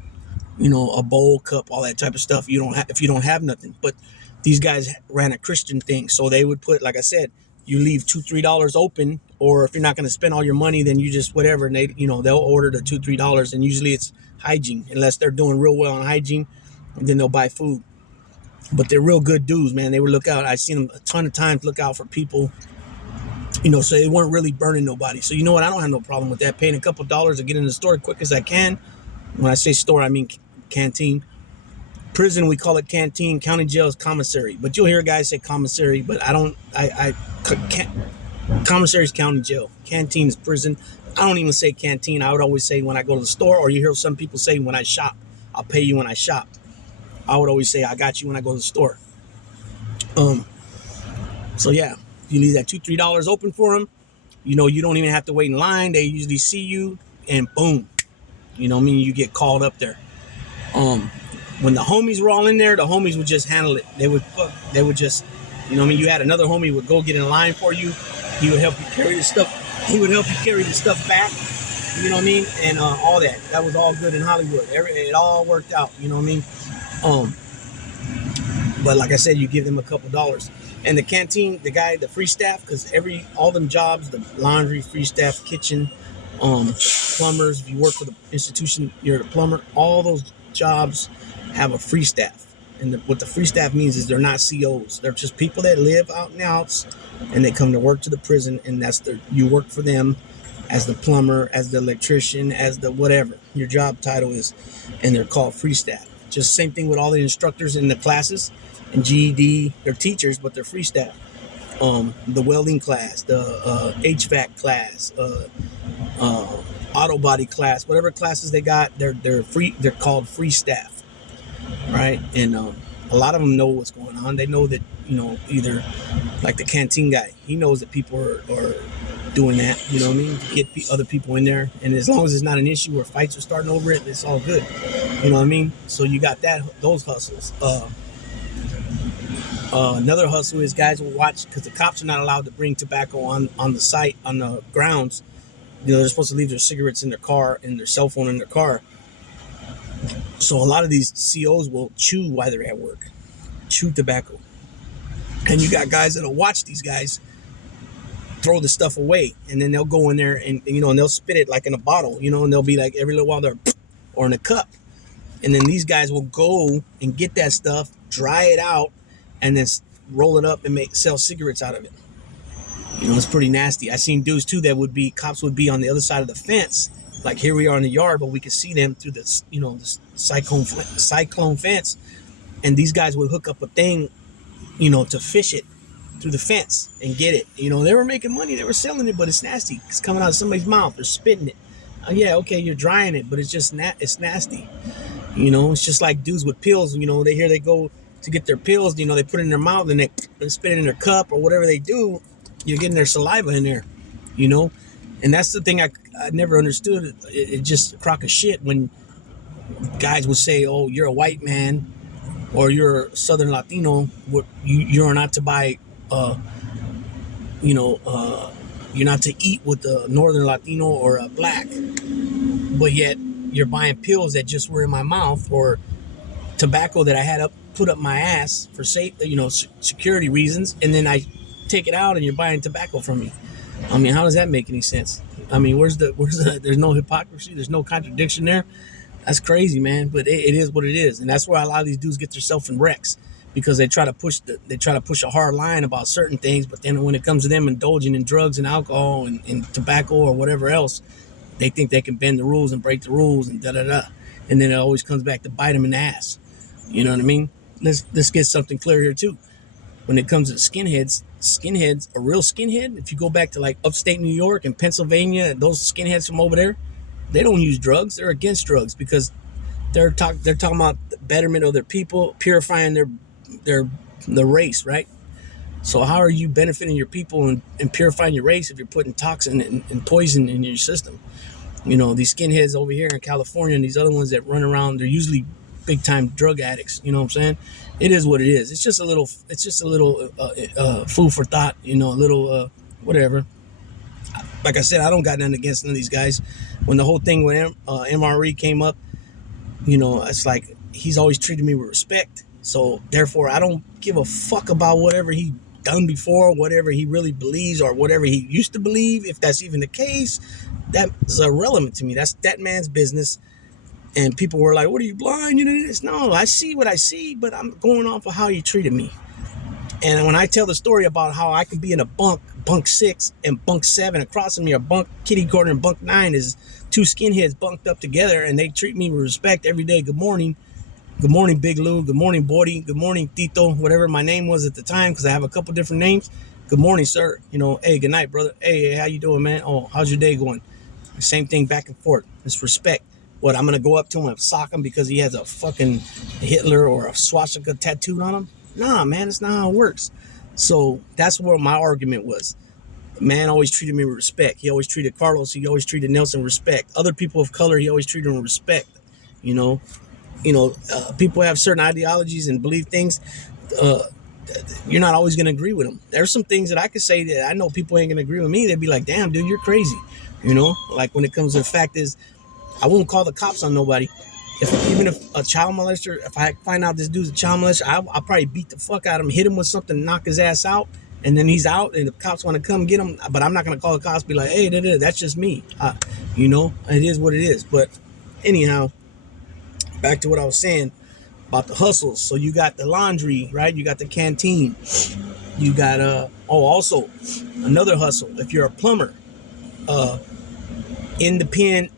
a bowl, cup, all that type of stuff. If you don't have nothing. But these guys ran a Christian thing, so they would put, like I said, you leave $3 open, or if you're not going to spend all your money, then you just whatever, and they'll order the $3, and usually it's hygiene, unless they're doing real well on hygiene, and then they'll buy food. But they're real good dudes, man. They would look out. I've seen them a ton of times look out for people, so they weren't really burning nobody. So you know what? I don't have no problem with that. Paying a couple dollars to get in the store as quick as I can. When I say store, I mean canteen. Prison, we call it canteen. County jail is commissary. But you'll hear guys say commissary, but I can't. Commissary is county jail. Canteen is prison. I don't even say canteen. I would always say when I go to the store, or you hear some people say when I shop, I'll pay you when I shop. I would always say I got you when I go to the store. So yeah, you leave that $3 open for them. You don't even have to wait in line. They usually see you, and boom, you get called up there. When the homies were all in there, the homies would just handle it. They would just, you had another homie would go get in line for you. He would help you carry the stuff. He would help you carry the stuff back. You know what I mean? And all that. That was all good in Hollywood. It all worked out. You know what I mean? But like I said, you give them a couple dollars. And the canteen, the free staff, because all them jobs, the laundry, free staff, kitchen, plumbers, if you work for the institution, you're the plumber, all those jobs have a free staff. And what the free staff means is they're not COs. They're just people that live out in the outs, and they come to work to the prison, and you work for them as the plumber, as the electrician, as the whatever your job title is, and they're called free staff. Just same thing with all the instructors in the classes and GED. They're teachers, but they're free staff. the welding class, the HVAC class, auto body class, whatever classes they got, they're free. They're called free staff, right? And a lot of them know what's going on. They know that, either like the canteen guy, he knows that people are doing that. You know what I mean? Get other people in there, and as long as it's not an issue where fights are starting over it, it's all good. You know what I mean? So you got those hustles. Another hustle is guys will watch, because the cops are not allowed to bring tobacco on the site, on the grounds. They're supposed to leave their cigarettes in their car and their cell phone in their car. So a lot of these COs will chew while they're at work, chew tobacco. And you got guys that'll watch these guys throw the stuff away, and then they'll go in there and and they'll spit it like in a bottle, and they'll be like every little while they're or in a cup. And then these guys will go and get that stuff, dry it out, and then roll it up and sell cigarettes out of it. It's pretty nasty. I seen dudes too that cops would be on the other side of the fence, like here we are in the yard, but we could see them through the cyclone fence, and these guys would hook up a thing, to fish it through the fence and get it. They were making money, they were selling it, but it's nasty. It's coming out of somebody's mouth. They're spitting it. Yeah, okay, you're drying it, but it's just it's nasty. It's just like dudes with pills. They go to get their pills. They put it in their mouth and they spit it in their cup or whatever they do. You're getting their saliva in there. And that's the thing I never understood. It's just a crock of shit when guys would say, "Oh, you're a white man, or you're a Southern Latino. You're not to buy, you're not to eat with a Northern Latino or a black, but yet you're buying pills that just were in my mouth, or tobacco that I had put up my ass for security reasons, and then I take it out and you're buying tobacco from me. I mean, how does that make any sense? I mean, where's the there's no hypocrisy, there's no contradiction there. That's crazy, man. But it is what it is, and that's where a lot of these dudes get themselves in wrecks, because they try to push a hard line about certain things, but then when it comes to them indulging in drugs and alcohol and tobacco or whatever else, they think they can bend the rules and break the rules and da-da-da. And then it always comes back to bite them in the ass. You know what I mean? Let's get something clear here, too. When it comes to skinheads, a real skinhead, if you go back to like upstate New York and Pennsylvania, those skinheads from over there, they don't use drugs. They're against drugs because they're talking about the betterment of their people, purifying their race, right? So how are you benefiting your people and purifying your race if you're putting toxin and poison in your system? These skinheads over here in California and these other ones that run around, they're usually big time drug addicts. You know what I'm saying? It is what it is. It's just a little food for thought, a little whatever. Like I said, I don't got nothing against none of these guys. When the whole thing with MRE came up, it's like he's always treated me with respect. So therefore, I don't give a fuck about whatever he done before, whatever he really believes, or whatever he used to believe. If that's even the case, that is irrelevant to me. That's that man's business. And people were like, "What are you, blind? No, I see what I see, but I'm going off of how you treated me." And when I tell the story about how I could be in a bunk 6 and bunk 7 across from me, or bunk kitty corner and bunk 9 is two skinheads bunked up together, and they treat me with respect every day. Good morning, Big Lou. Good morning, Bordy. Good morning, Tito. Whatever my name was at the time, because I have a couple different names. Good morning, sir. Hey, good night, brother. Hey, how you doing, man? Oh, how's your day going? Same thing, back and forth. It's respect. What, I'm gonna go up to him and sock him because he has a fucking Hitler or a swastika tattooed on him? Nah, man, that's not how it works. So that's what my argument was. The man always treated me with respect. He always treated Carlos. He always treated Nelson with respect. Other people of color, he always treated them with respect. People have certain ideologies and believe things. You're not always gonna agree with them. There's some things that I could say that I know people ain't gonna agree with me. They'd be like, "Damn, dude, you're crazy." Like when it comes to the fact is, I won't call the cops on nobody. Even if a child molester, if I find out this dude's a child molester, I'll probably beat the fuck out of him, hit him with something, knock his ass out, and then he's out, and the cops want to come get him. But I'm not going to call the cops, be like, "Hey, that's just me." It is what it is. But anyhow, back to what I was saying about the hustles. So you got the laundry, right? You got the canteen. You got, also another hustle. If you're a plumber, in the pen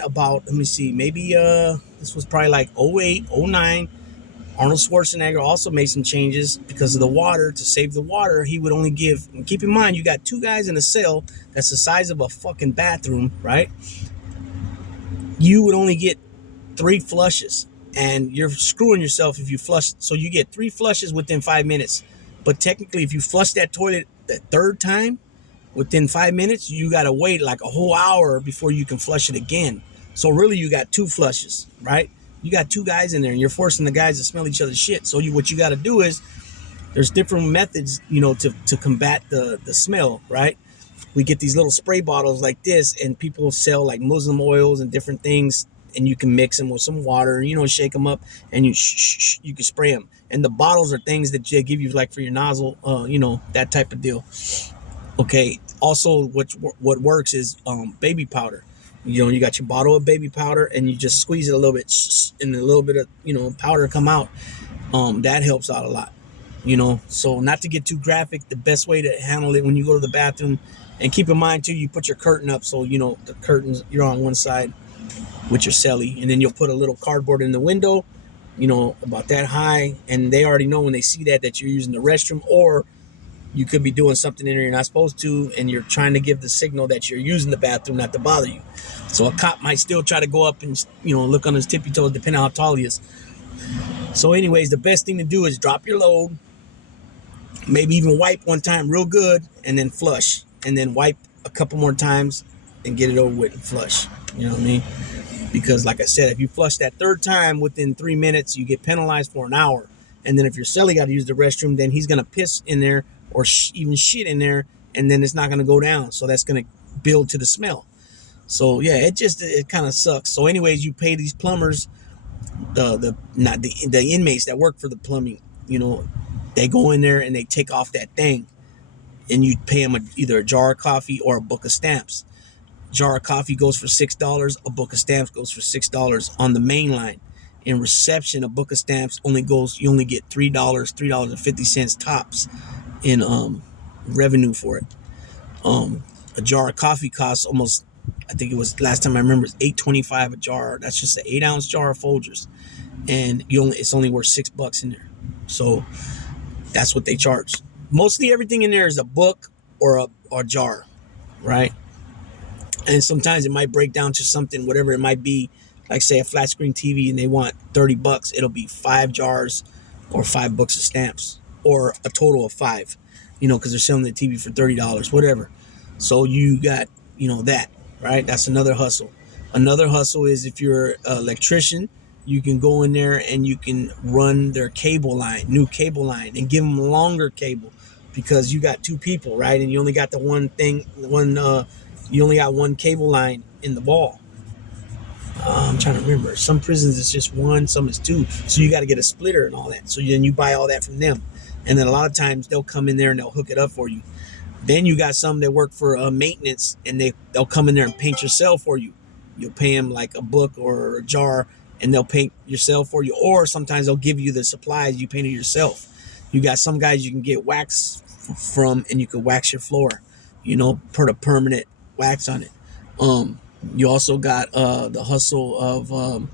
about, let me see, maybe this was probably like 08, 09. Arnold Schwarzenegger also made some changes because of the water. To save the water, he would only give, and keep in mind, you got two guys in a cell that's the size of a fucking bathroom, right? You would only get 3 flushes, and you're screwing yourself if you flush. So you get 3 flushes within 5 minutes. But technically, if you flush that toilet the third time within 5 minutes, you got to wait like a whole hour before you can flush it again. So really, you got 2 flushes, right? You got two guys in there, and you're forcing the guys to smell each other's shit. So what you got to do is there's different methods, to combat the smell, right? We get these little spray bottles like this, and people sell like Muslim oils and different things, and you can mix them with some water, shake them up, and you can spray them. And the bottles are things that they give you like for your nozzle, that type of deal. Okay. Also, what works is baby powder. You got your bottle of baby powder, and you just squeeze it a little bit, and a little bit of powder come out. That helps out a lot. So not to get too graphic, the best way to handle it when you go to the bathroom, and keep in mind too, you put your curtain up, so the curtains, you're on one side with your celly, and then you'll put a little cardboard in the window, about that high, and they already know when they see that you're using the restroom, or you could be doing something in there you're not supposed to, and you're trying to give the signal that you're using the bathroom not to bother you. So a cop might still try to go up and look on his tippy toes, depending on how tall he is. So anyways, the best thing to do is drop your load, maybe even wipe one time real good, and then flush, and then wipe a couple more times and get it over with and flush. You know what I mean? Because like I said, if you flush that third time within 3 minutes, you get penalized for an hour. And then if your celly got to use the restroom, then he's going to piss in there, or even shit in there, and then it's not going to go down. So that's going to build to the smell. So yeah, it kind of sucks. So anyways, you pay these plumbers, the inmates that work for the plumbing, they go in there and they take off that thing, and you pay them either a jar of coffee or a book of stamps. Jar of coffee goes for $6. A book of stamps goes for $6 on the main line. In reception, a book of stamps you only get $3, $3.50 tops in revenue for it. A jar of coffee costs almost, I think it was, last time I remember, it's $8.25 a jar. That's just an 8-ounce jar of Folgers, and it's only worth $6 in there. So that's what they charge. Mostly everything in there is a book or a jar, right? And sometimes it might break down to something, whatever it might be, like say a flat screen TV, and they want $30. It'll be 5 jars or 5 books of stamps, or a total of 5, because they're selling the TV for $30, whatever. So you got, that, right? That's another hustle. Another hustle is if you're an electrician, you can go in there and you can run their new cable line, and give them longer cable, because you got 2 people, right? And you only got you only got one cable line in the wall. I'm trying to remember. Some prisons it's just one, some is 2. So you got to get a splitter and all that. So then you buy all that from them. And then a lot of times they'll come in there and they'll hook it up for you. Then you got some that work for maintenance, and they'll come in there and paint your cell for you. You'll pay them like a book or a jar, and they'll paint your cell for you. Or sometimes they'll give you the supplies, you paint it yourself. You got some guys you can get wax from, and you can wax your floor, put a permanent wax on it. You also got the hustle of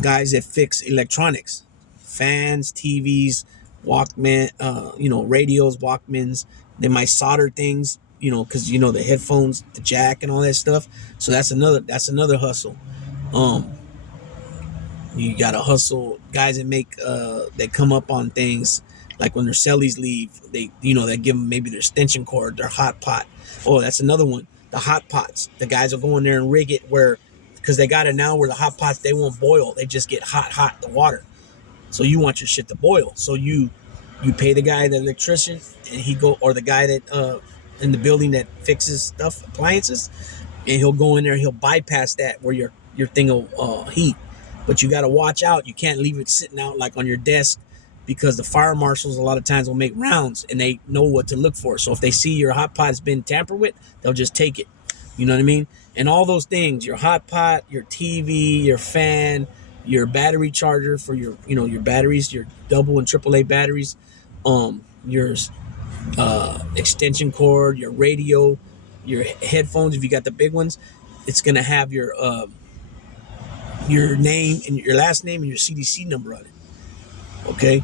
guys that fix electronics, fans, TVs, Walkman, radios, Walkmans. They might solder things, because the headphones, the jack, and all that stuff. So that's another hustle. You got to hustle guys that make that come up on things, like when their cellies leave, they give them maybe their extension cord, their hot pot. Oh, that's another one. The hot pots. The guys will go in there and rig it because they got it now where the hot pots, they won't boil. They just get hot, the water. So you want your shit to boil. So you pay the guy, the electrician, and or the guy that in the building that fixes stuff, appliances, and he'll go in there, he'll bypass that where your thing will heat. But you got to watch out. You can't leave it sitting out like on your desk, because the fire marshals a lot of times will make rounds, and they know what to look for. So if they see your hot pot's been tampered with, they'll just take it. You know what I mean? And all those things, your hot pot, your TV, your fan, your battery charger for your batteries, your double and triple A batteries, your extension cord, your radio, your headphones, if you got the big ones, it's going to have your name and your last name and your CDC number on it. Okay,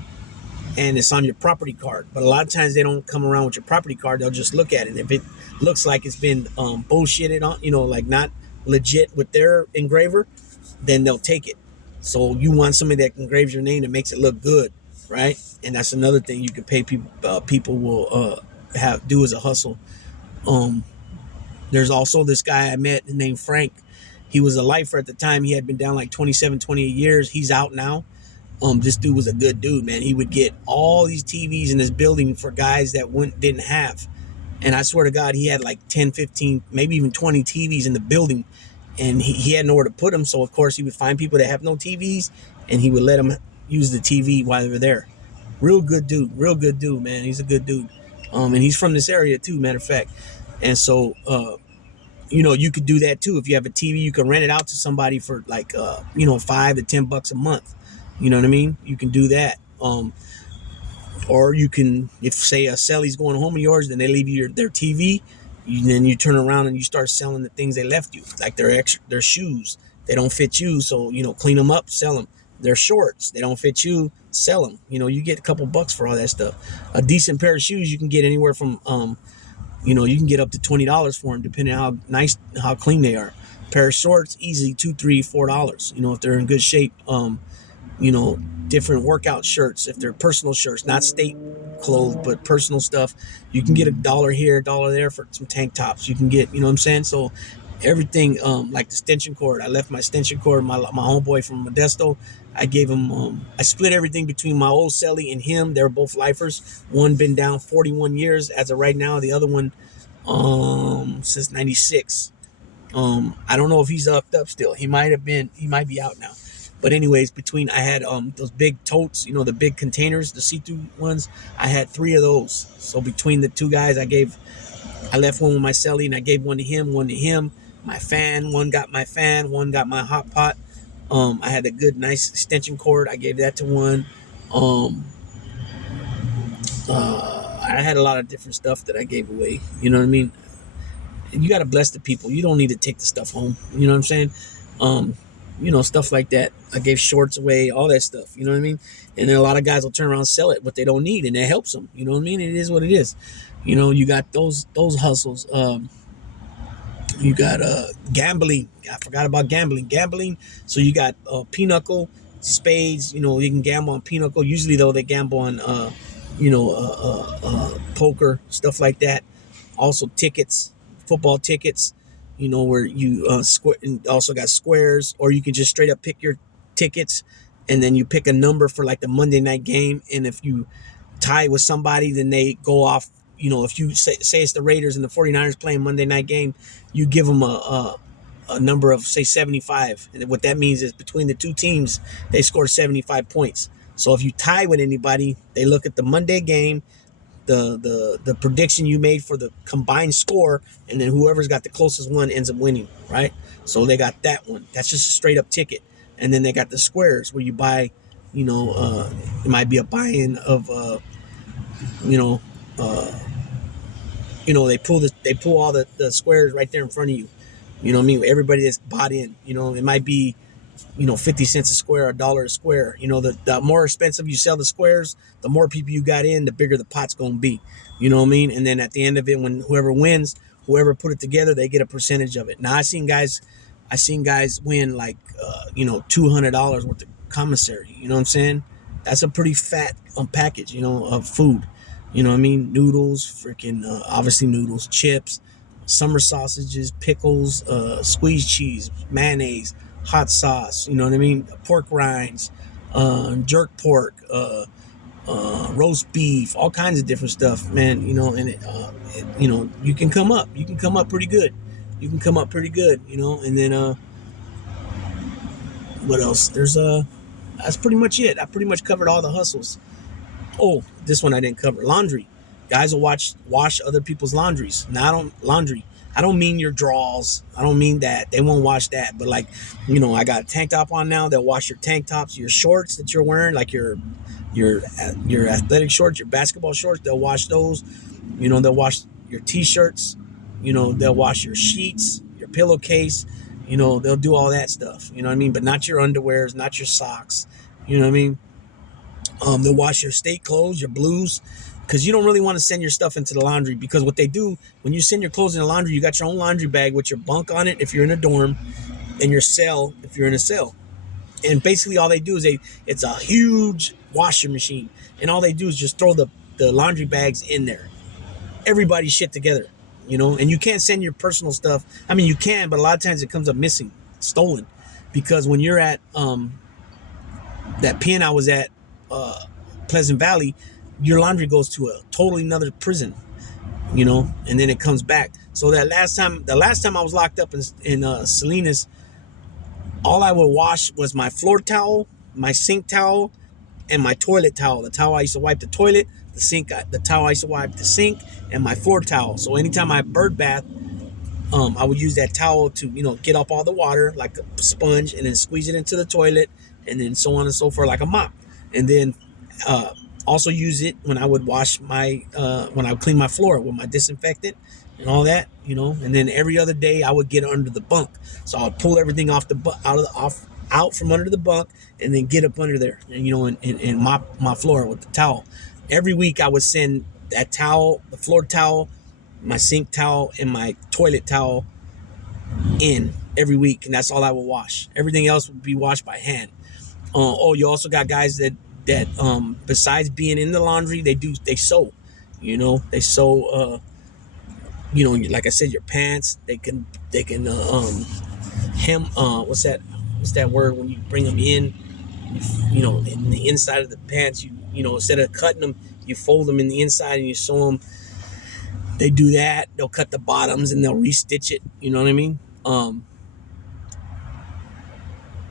and it's on your property card. But a lot of times they don't come around with your property card. They'll just look at it. And if it looks like it's been bullshitted on, like not legit with their engraver, then they'll take it. So you want somebody that engraves your name that makes it look good, right? And that's another thing you can pay people. People will have do as a hustle. Um, there's also this guy I met named Frank. He was a lifer at the time. He had been down like 27, 28 years. He's out now. This dude was a good dude, man. He would get all these TVs in his building for guys that didn't have. And I swear to God, he had like 10, 15, maybe even 20 TVs in the building. And he had nowhere to put them. So, of course, he would find people that have no TVs and he would let them use the TV while they were there. Real good dude, man. He's a good dude. And he's from this area too, matter of fact. And so, you could do that too. If you have a TV, you can rent it out to somebody for like, $5 to $10 a month. You know what I mean? You can do that. Or you can, if say a celly's going home of yours, then they leave you their TV. Then you turn around and you start selling the things they left you, like their shoes. They don't fit you, so clean them up, sell them. Their shorts, they don't fit you, sell them. You get a couple bucks for all that stuff. A decent pair of shoes you can get anywhere from you can get up to $20 for them, depending on how clean they are. A pair of shorts, easy $2, $3, $4. If they're in good shape. Different workout shirts, if they're personal shirts, not state clothes, but personal stuff. You can get $1 here, $1 there for some tank tops. You can get, what I'm saying? So everything, like the extension cord. I left my extension cord, my homeboy from Modesto. I gave him, I split everything between my old celly and him. They were both lifers. One been down 41 years as of right now. The other one, since 96. I don't know if he's up still. He might be out now. But anyways, I had those big totes, the big containers, the see-through ones. I had 3 of those. So between the 2 guys, I left one with my celly and I gave one to him. My fan, one got my fan, one got my hot pot. I had a good, nice extension cord. I gave that to one. I had a lot of different stuff that I gave away. You know what I mean? You got to bless the people. You don't need to take the stuff home. You know what I'm saying? Stuff like that. I gave shorts away, all that stuff. You know what I mean? And then a lot of guys will turn around and sell it, but they don't need, and it helps them. You know what I mean? It is what it is. You got those hustles. You got gambling. I forgot about gambling. So you got pinochle, spades. You can gamble on pinochle. Usually though, they gamble on poker, stuff like that. Also tickets, football tickets. Where you also got squares, or you can just straight up pick your tickets, and then you pick a number for like the Monday night game. And if you tie with somebody, then they go off. If you say it's the Raiders and the 49ers playing Monday night game, you give them a number of, say, 75. And what that means is between the two teams, they scored 75 points. So if you tie with anybody, they look at the Monday game, the prediction you made for the combined score, and then whoever's got the closest one ends up winning, right? So they got that one. That's just a straight up ticket. And then they got the squares where you buy, it might be a buy-in of, they pull all the squares right there in front of you. You know what I mean? Everybody that's bought in, it might be, 50 cents a square, $1 a square. The more expensive you sell the squares, the more people you got in, the bigger the pot's going to be. You know what I mean? And then at the end of it, when whoever wins, whoever put it together, they get a percentage of it. Now I seen guys win like, $200 worth of commissary. You know what I'm saying? That's a pretty fat package, of food. You know what I mean? Noodles, freaking, obviously noodles, chips, summer sausages, pickles, squeezed cheese, mayonnaise, hot sauce, you know what I mean? Pork rinds, jerk pork, roast beef, all kinds of different stuff, man. And you can come up. You can come up pretty good. And then what else? That's pretty much it. I pretty much covered all the hustles. Oh, this one I didn't cover. Laundry. Guys will wash other people's laundries. Now I don't mean your drawers. I don't mean that. They won't wash that. But like, I got a tank top on now. They'll wash your tank tops, your shorts that you're wearing, like your athletic shorts, your basketball shorts. They'll wash those. They'll wash your t-shirts. They'll wash your sheets, your pillowcase. They'll do all that stuff. You know what I mean? But not your underwears, not your socks. You know what I mean? They'll wash your state clothes, your blues, because you don't really want to send your stuff into the laundry, because what they do when you send your clothes in the laundry, you got your own laundry bag with your bunk on it if you're in a dorm, and your cell if you're in a cell. And basically all they do is it's a huge washer machine, and all they do is just throw the laundry bags in there. Everybody's shit together, and you can't send your personal stuff. I mean, you can, but a lot of times it comes up missing, stolen, because when you're at that pen I was at, Pleasant Valley, your laundry goes to a totally another prison, and then it comes back. So the last time I was locked up in Salinas, all I would wash was my floor towel, my sink towel, and my toilet towel. The towel I used to wipe the toilet, the towel I used to wipe the sink, and my floor towel. So anytime I bird bath, I would use that towel to, get up all the water like a sponge, and then squeeze it into the toilet, and then so on and so forth, like a mop. And then also use it when I would wash when I would clean my floor with my disinfectant and all that, And then every other day I would get under the bunk, so I would pull everything out from under the bunk, and then get up under there, and mop my floor with the towel. Every week I would send that towel, the floor towel, my sink towel, and my toilet towel in every week, and that's all I would wash. Everything else would be washed by hand. You also got guys that besides being in the laundry, they sew. They sew. Like I said, your pants. They can hem. What's that word when you bring them in? In the inside of the pants, instead of cutting them, you fold them in the inside and you sew them. They do that. They'll cut the bottoms and they'll restitch it. You know what I mean?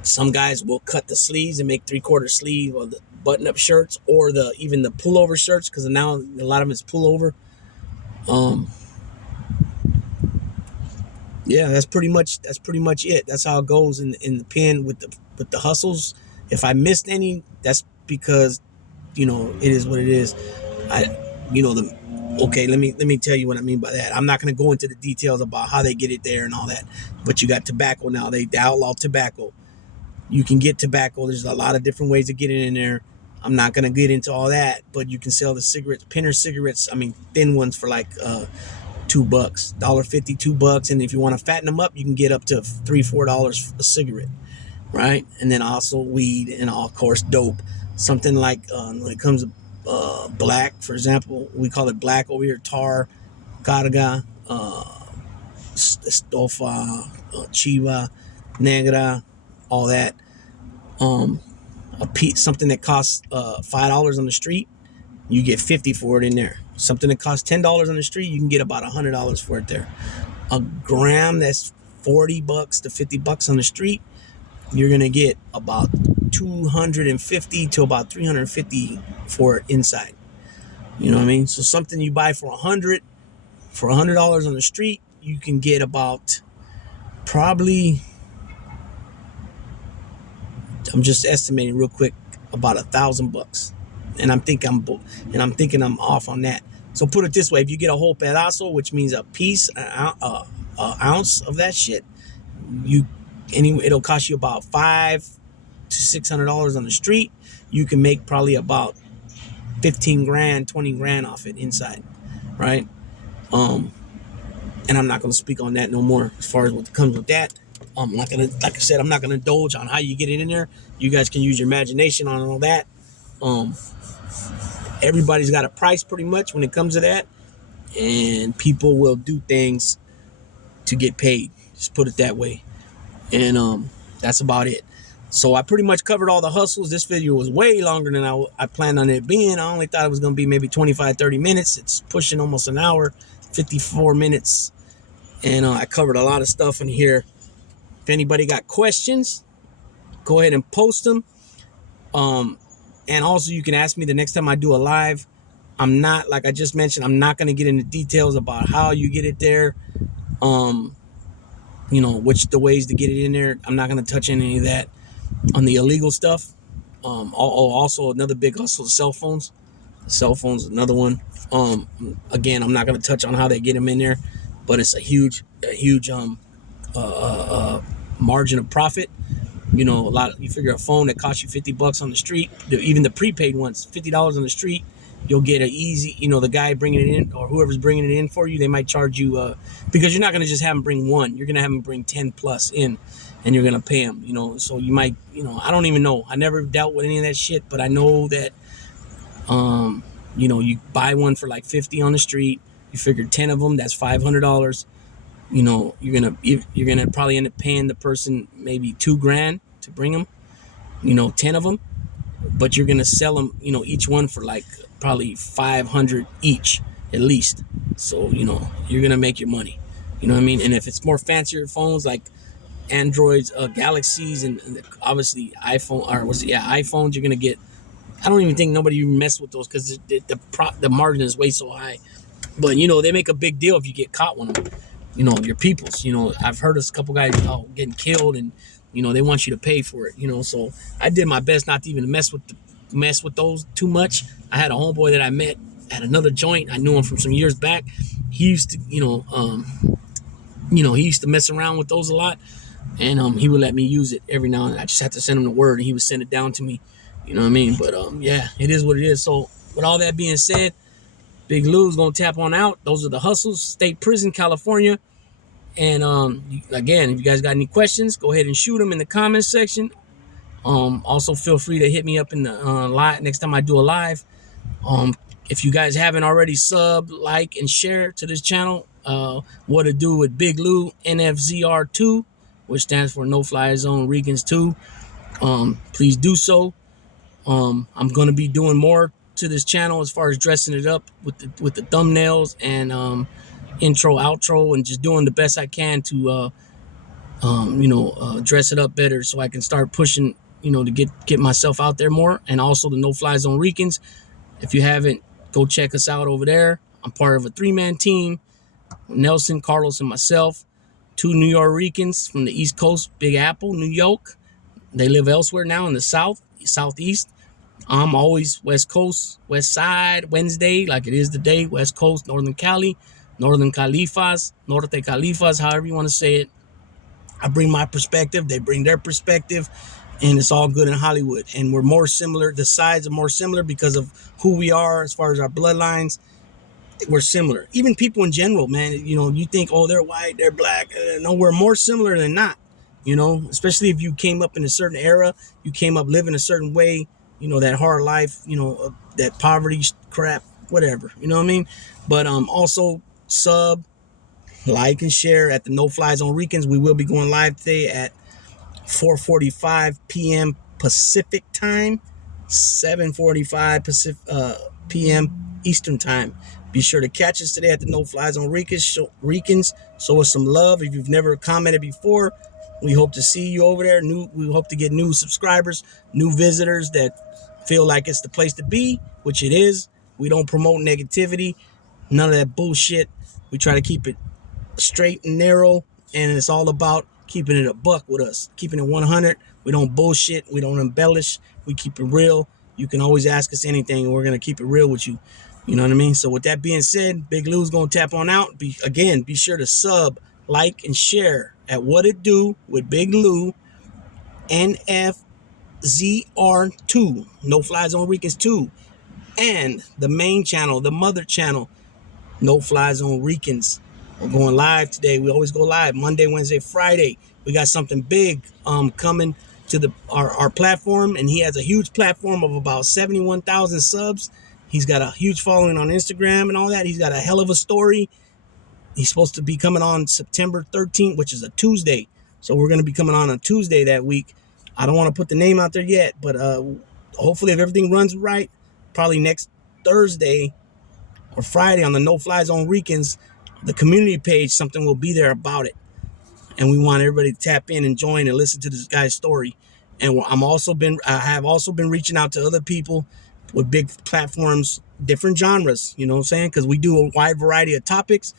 Some guys will cut the sleeves and make 3/4 sleeve, or the button-up shirts, or even the pullover shirts, because now a lot of them is pullover. Yeah, that's pretty much it. That's how it goes in the pen with the hustles. If I missed any, that's because it is what it is. Okay, let me tell you what I mean by that. I'm not going to go into the details about how they get it there and all that, but you got tobacco now. They outlaw tobacco. You can get tobacco. There's a lot of different ways to get it in there. I'm not going to get into all that, but you can sell the cigarettes, Pinner cigarettes. I mean, thin ones for like $2, $1.50, $2. And if you want to fatten them up, you can get up to $3-4 a cigarette, right? And then also weed, and of course dope. Something like when it comes to black, for example, we call it black over here, tar, carga, estofa, chiva, negra, all that. Something that costs $5 on the street, you get 50 for it in there. Something that costs $10 on the street, you can get about $100 for it there. A gram that's $40 to $50 on the street, you're gonna get about 250 to about 350 for it inside. You know what I mean? So something you buy for $100 on the street, you can get about probably, I'm just estimating real quick, about $1,000. And I'm thinking I'm off on that. So put it this way: if you get a whole pedazo, which means a piece, an ounce of that shit, it'll cost you about $500 to $600 on the street. You can make probably about 15 grand, 20 grand off it inside, right? And I'm not going to speak on that no more as far as what comes with that. I'm not gonna, like I said, I'm not gonna indulge on how you get it in there. You guys can use your imagination on all that. Everybody's got a price pretty much when it comes to that, and people will do things to get paid. Just put it that way. And that's about it. So I pretty much covered all the hustles. This video was way longer than I planned on it being. I only thought it was going to be maybe 25-30 minutes. It's pushing almost an hour, 54 minutes. And I covered a lot of stuff in here. If anybody got questions, go ahead and post them. And also you can ask me the next time I do a live. I'm not, like I just mentioned, I'm not going to get into details about how you get it there. The ways to get it in there. I'm not going to touch any of that. On the illegal stuff, also another big hustle, cell phones. Cell phones, another one. Again, I'm not going to touch on how they get them in there, but it's a huge margin of profit. You know, you figure a phone that costs you $50 on the street, even the prepaid ones, $50 on the street, you'll get an easy, you know, the guy bringing it in or whoever's bringing it in for you, they might charge you, because you're not going to just have them bring one, you're going to have them bring 10 plus in, and you're going to pay them, you know, so you might, you know, I don't even know. I never dealt with any of that shit, but I know that, you know, you buy one for like 50 on the street, you figure 10 of them, that's $500. You know, you're gonna probably end up paying the person maybe $2,000 to bring them, you know, 10 of them, but you're gonna sell them, you know, each one for like probably 500 each at least. So, you know, you're gonna make your money, you know what I mean? And if it's more fancier phones like Androids, Galaxies, and obviously iPhone, or was it, yeah, iPhones, you're gonna get, I don't even think nobody even mess with those because the margin is way so high. But you know, they make a big deal if you get caught one of them. You know, your peoples. You know, I've heard of a couple guys getting killed, and you know they want you to pay for it. You know, so I did my best not to even mess with those too much. I had a homeboy that I met at another joint. I knew him from some years back. He used to, he used to mess around with those a lot, and he would let me use it every now and then. I just had to send him the word, and he would send it down to me. You know what I mean? But yeah, it is what it is. So with all that being said, Big Lou's gonna tap on out. Those are the hustles. State Prison, California. And again, if you guys got any questions, go ahead and shoot them in the comments section. Also, feel free to hit me up in the live next time I do a live. If you guys haven't already, sub, like, and share to this channel. What to do with Big Lou NFZR2, which stands for No Fly Zone Ricans 2. Please do so. I'm gonna be doing more to this channel as far as dressing it up with the thumbnails and intro, outro, and just doing the best I can to dress it up better so I can start pushing, you know, to get myself out there more. And also the No Fly Zone Ricans. If you haven't, go check us out over there. I'm part of a 3-man team. Nelson, Carlos, and myself. 2 New York Ricans from the East Coast, Big Apple, New York. They live elsewhere now in the Southeast. I'm always West Coast, West Side, Wednesday, like it is today, West Coast, Northern Cali, Northern Califas, Norte Califas, however you want to say it. I bring my perspective, they bring their perspective, and it's all good in Hollywood. And we're more similar, the sides are more similar because of who we are as far as our bloodlines. We're similar. Even people in general, man, you know, you think, oh, they're white, they're black. No, we're more similar than not, you know, especially if you came up in a certain era, you came up living a certain way, you know, that hard life, you know, that poverty crap, whatever, you know what I mean? But also sub, like, and share at the No Fly Zone Ricans. We will be going live today at 4:45 p.m. Pacific time, 7:45 p.m. Eastern time. Be sure to catch us today at the No Fly Zone Ricans. Show us some love. If you've never commented before, we hope to see you over there. We hope to get new subscribers, new visitors that feel like it's the place to be, which it is. We don't promote negativity, none of that bullshit. We try to keep it straight and narrow, and it's all about keeping it a buck with us, keeping it 100. We don't bullshit, we don't embellish, we keep it real. You can always ask us anything, and we're gonna keep it real with you. You know what I mean? So with that being said, Big Lou's gonna tap on out. Be sure to sub, like, and share at What It Do with Big Lou NFZR2, No Fly Zone Ricans 2, and the main channel, the mother channel, No Fly Zone Ricans. We're going live today. We always go live Monday, Wednesday, Friday. We got something big coming to our platform, and he has a huge platform of about 71,000 subs. He's got a huge following on Instagram and all that. He's got a hell of a story. He's supposed to be coming on September 13th, which is a Tuesday. So we're going to be coming on Tuesday that week. I don't want to put the name out there yet, but hopefully if everything runs right, probably next Thursday or Friday on the No Fly Zone Ricans, the community page, something will be there about it. And we want everybody to tap in and join and listen to this guy's story. And I have also been reaching out to other people with big platforms, different genres, you know what I'm saying? Because we do a wide variety of topics,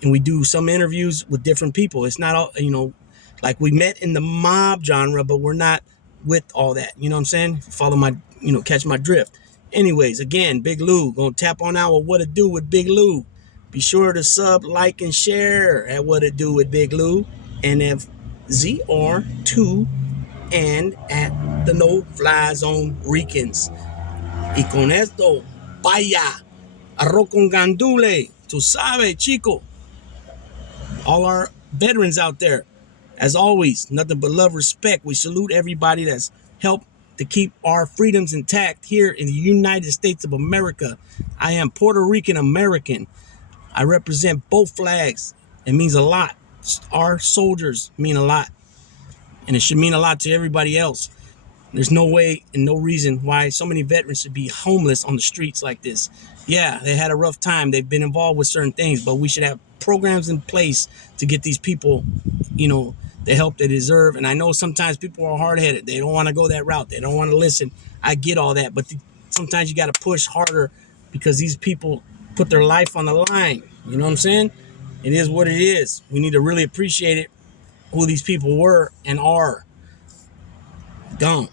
and we do some interviews with different people. It's not all, you know, like we met in the mob genre, but we're not with all that, you know what I'm saying? Follow my, catch my drift. Anyways, again, Big Lou, gonna tap on out with What It Do with Big Lou. Be sure to sub, like, and share at What It Do with Big Lou, NFZR2, and at the no-fly zone Ricans. Y con esto, vaya, arroz con gandule, tu sabe, chico. All our veterans out there, as always, nothing but love, respect. We salute everybody that's helped to keep our freedoms intact here in the United States of America. I am Puerto Rican American. I represent both flags. It means a lot. Our soldiers mean a lot, and it should mean a lot to everybody else. There's no way and no reason why so many veterans should be homeless on the streets like this. Yeah, they had a rough time. They've been involved with certain things, but we should have programs in place to get these people, the help they deserve. And I know sometimes people are hard-headed. They don't want to go that route. They don't want to listen. I get all that, but sometimes you got to push harder because these people put their life on the line. You know what I'm saying? It is what it is. We need to really appreciate it, who these people were and are. Gone.